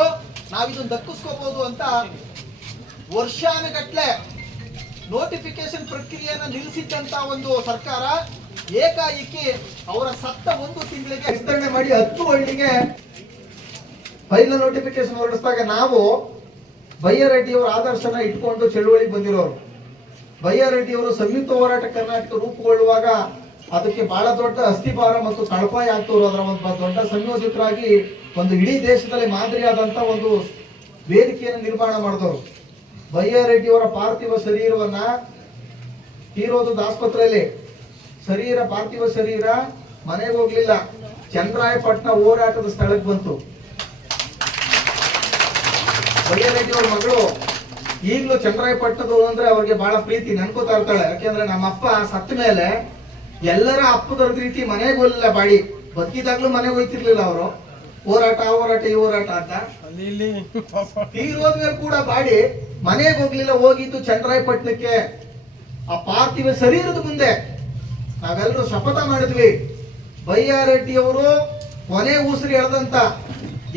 ನಾವಿದನ್ನು ದಕ್ಕಿಸ್ಕೋಬಹುದು ಅಂತ ವರ್ಷಾನುಗಟ್ಲೆ ನೋಟಿಫಿಕೇಶನ್ ಪ್ರಕ್ರಿಯೆಯನ್ನು ನಿಲ್ಲಿಸಿದ್ದಂತ ಒಂದು ಸರ್ಕಾರ ಏಕಾಏಕಿ ಅವರ ಸತ್ತ 1 ತಿಂಗಳಿಗೆ ವಿಸ್ತರಣೆ ಮಾಡಿ 10 ಹಳ್ಳಿಗೆ ಫೈನಲ್ ನೋಟಿಫಿಕೇಶನ್ ಹೊರಡಿಸಿದಾಗ ನಾವು ಬಯ್ಯಾರೆಡ್ಡಿಯವರ ಆದರ್ಶನ ಇಟ್ಕೊಂಡು ಚಳುವಳಿಗೆ ಬಂದಿರೋರು. ಬಯ್ಯಾರೆಡ್ಡಿಯವರು ಸಂಯುಕ್ತ ಹೋರಾಟ ಕರ್ನಾಟಕ ರೂಪುಗೊಳ್ಳುವಾಗ ಅದಕ್ಕೆ ಬಹಳ ದೊಡ್ಡ ಅಸ್ಥಿಭಾರ ಮತ್ತು ತಳಪಾಯ ಆಗ್ತವ್ರು. ಅದರ ಒಂದು ದೊಡ್ಡ ಸಂಯೋಜಕರಾಗಿ ಒಂದು ಇಡೀ ದೇಶದಲ್ಲಿ ಮಾದರಿಯಾದಂತ ಒಂದು ವೇದಿಕೆಯನ್ನು ನಿರ್ಮಾಣ ಮಾಡಿದವರು. ಬಯ್ಯಾರೆಡ್ಡಿಯವರ ಪಾರ್ಥಿವ ಶರೀರವನ್ನ ತೀರೋದು ಆಸ್ಪತ್ರೆಯಲ್ಲಿ ಪಾರ್ಥಿವ ಶರೀರ ಮನೆಗೆ ಹೋಗ್ಲಿಲ್ಲ, ಚಂದ್ರಾಯಪಟ್ಟಣ ಹೋರಾಟದ ಸ್ಥಳಕ್ಕೆ ಬಂತು. ಬಯ್ಯಾರೆಡ್ಡಿ ಅವ್ರ ಮಗಳು ಈಗಲೂ ಚಂದ್ರಾಯಪಟ್ಟಣದವರು ಅಂದ್ರೆ ಅವ್ರಿಗೆ ಬಹಳ ಪ್ರೀತಿ, ನನ್ಕೋತಾ ಇರ್ತಾಳೆ. ಯಾಕೆಂದ್ರೆ ನಮ್ಮಪ್ಪ ಸತ್ತ ಮೇಲೆ ಎಲ್ಲರ ಅಪ್ಪದ ರೀತಿ ಮನೆಗೆ ಹೋಗ್ಲಿಲ್ಲ, ಬಾಡಿ ಬದುಕಿದಾಗ್ಲೂ ಮನೆಗೆ ಹೋಯ್ತಿರ್ಲಿಲ್ಲ ಅವರು. ಹೋರಾಟ ಈ ಹೋರಾಟ ಅಂತ ತೀರೋದ್ಮೇಲೆ ಕೂಡ ಬಾಡಿ ಮನೆಗೆ ಹೋಗ್ಲಿಲ್ಲ, ಹೋಗಿದ್ದು ಚಂದ್ರಾಯಪಟ್ಟಣಕ್ಕೆ. ಆ ಪಾರ್ಥಿವ ಶರೀರದ ಮುಂದೆ ನಾವೆಲ್ಲರೂ ಶಪಥ ಮಾಡಿದ್ವಿ, ಬಯ್ಯಾರೆಡ್ಡಿ ಅವರು ಕೊನೆ ಉಸಿರು ಎಳೆದಂತ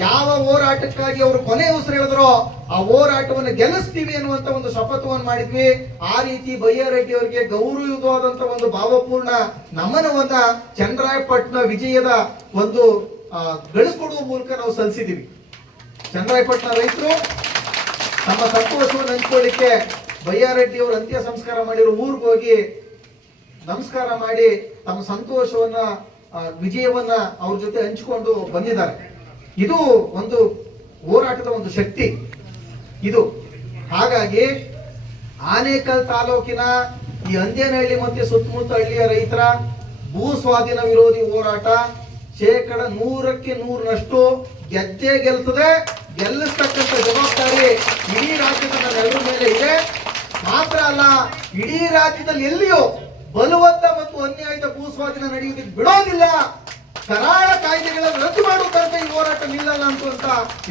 ಯಾವ ಹೋರಾಟಕ್ಕಾಗಿ ಅವರು ಕೊನೆ ಉಸಿರು ಎಳೆದ್ರೋ ಆ ಹೋರಾಟವನ್ನು ಗೆಲ್ಲಿಸ್ತೀವಿ ಅನ್ನುವಂತ ಒಂದು ಶಪಥವನ್ನು ಮಾಡಿದ್ವಿ. ಆ ರೀತಿ ಬಯ್ಯಾರೆಡ್ಡಿ ಅವರಿಗೆ ಗೌರವಯುತವಾದಂತ ಒಂದು ಭಾವಪೂರ್ಣ ನಮನವನ್ನ ಚಂದ್ರಾಯಪಟ್ಟಣ ವಿಜಯದ ಒಂದು ಗಳಿಸ್ಕೊಡುವ ಮೂಲಕ ನಾವು ಸಲ್ಲಿಸಿದೀವಿ. ಚಂದ್ರಾಯಪಟ್ಟಣ ರೈತರು ತಮ್ಮ ಸಂತೋಷವನ್ನು ಹಂಚ್ಕೊಳ್ಳಿಕ್ಕೆ ಬಯ್ಯಾರೆಡ್ಡಿ ಅವರು ಅಂತ್ಯ ಸಂಸ್ಕಾರ ಮಾಡಿರೋ ಊರಿಗೆ ಹೋಗಿ ನಮಸ್ಕಾರ ಮಾಡಿ ತಮ್ಮ ಸಂತೋಷವನ್ನ ವಿಜಯವನ್ನ ಅವ್ರ ಜೊತೆ ಹಂಚಿಕೊಂಡು ಬಂದಿದ್ದಾರೆ. ಇದು ಒಂದು ಹೋರಾಟದ ಒಂದು ಶಕ್ತಿ ಇದು. ಹಾಗಾಗಿ ಆನೇಕಲ್ ತಾಲೂಕಿನ ಈ ಅಂಜೇನಹಳ್ಳಿ ಮತ್ತೆ ಸುತ್ತಮುತ್ತ ಹಳ್ಳಿಯ ರೈತರ ಭೂ ಸ್ವಾಧೀನ ವಿರೋಧಿ ಹೋರಾಟ 100% ಗೆದ್ದೇ ಗೆಲ್ತದೆ. ಗೆಲ್ಲಿಸ್ತಕ್ಕಂಥ ಜವಾಬ್ದಾರಿ ಇಡೀ ರಾಜ್ಯದ ನಮ್ಮೆಲ್ಲರ ಮೇಲೆ ಇದೆ. ಮಾತ್ರ ಅಲ್ಲ, ಇಡೀ ರಾಜ್ಯದಲ್ಲಿ ಎಲ್ಲಿಯೂ ಬಲವಂತ ಮತ್ತು ಅನ್ಯಾಯದ ಭೂ ಸ್ವಾಧೀನ ನಡೆಯುವುದಕ್ಕೆ ಬಿಡೋದಿಲ್ಲ. ಕರಾಳ ಕಾಯ್ದೆಗಳನ್ನು ರದ್ದು ಮಾಡುವ ತನಕ ಈ ಹೋರಾಟ ನಿಲ್ಲಲ್ಲ ಅಂತ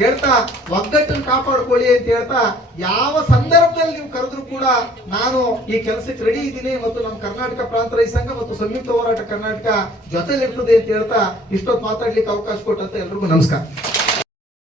ಹೇಳ್ತಾ, ಒಗ್ಗಟ್ಟನ್ನು ಕಾಪಾಡ್ಕೊಳ್ಳಿ ಅಂತ ಹೇಳ್ತಾ, ಯಾವ ಸಂದರ್ಭದಲ್ಲಿ ನೀವು ಕರೆದ್ರು ಕೂಡ ನಾನು ಈ ಕೆಲಸಕ್ಕೆ ರೆಡಿ ಇದ್ದೀನಿ ಮತ್ತು ನಮ್ಮ ಕರ್ನಾಟಕ ಪ್ರಾಂತ ರೈತ ಸಂಘ ಮತ್ತು ಸಂಯುಕ್ತ ಹೋರಾಟ ಕರ್ನಾಟಕ ಜೊತೆಲಿರ್ತದೆ ಅಂತ ಹೇಳ್ತಾ ಇಷ್ಟೊತ್ತು ಮಾತಾಡ್ಲಿಕ್ಕೆ ಅವಕಾಶ ಕೊಟ್ಟಂತ ಎಲ್ರಿಗೂ ನಮಸ್ಕಾರ.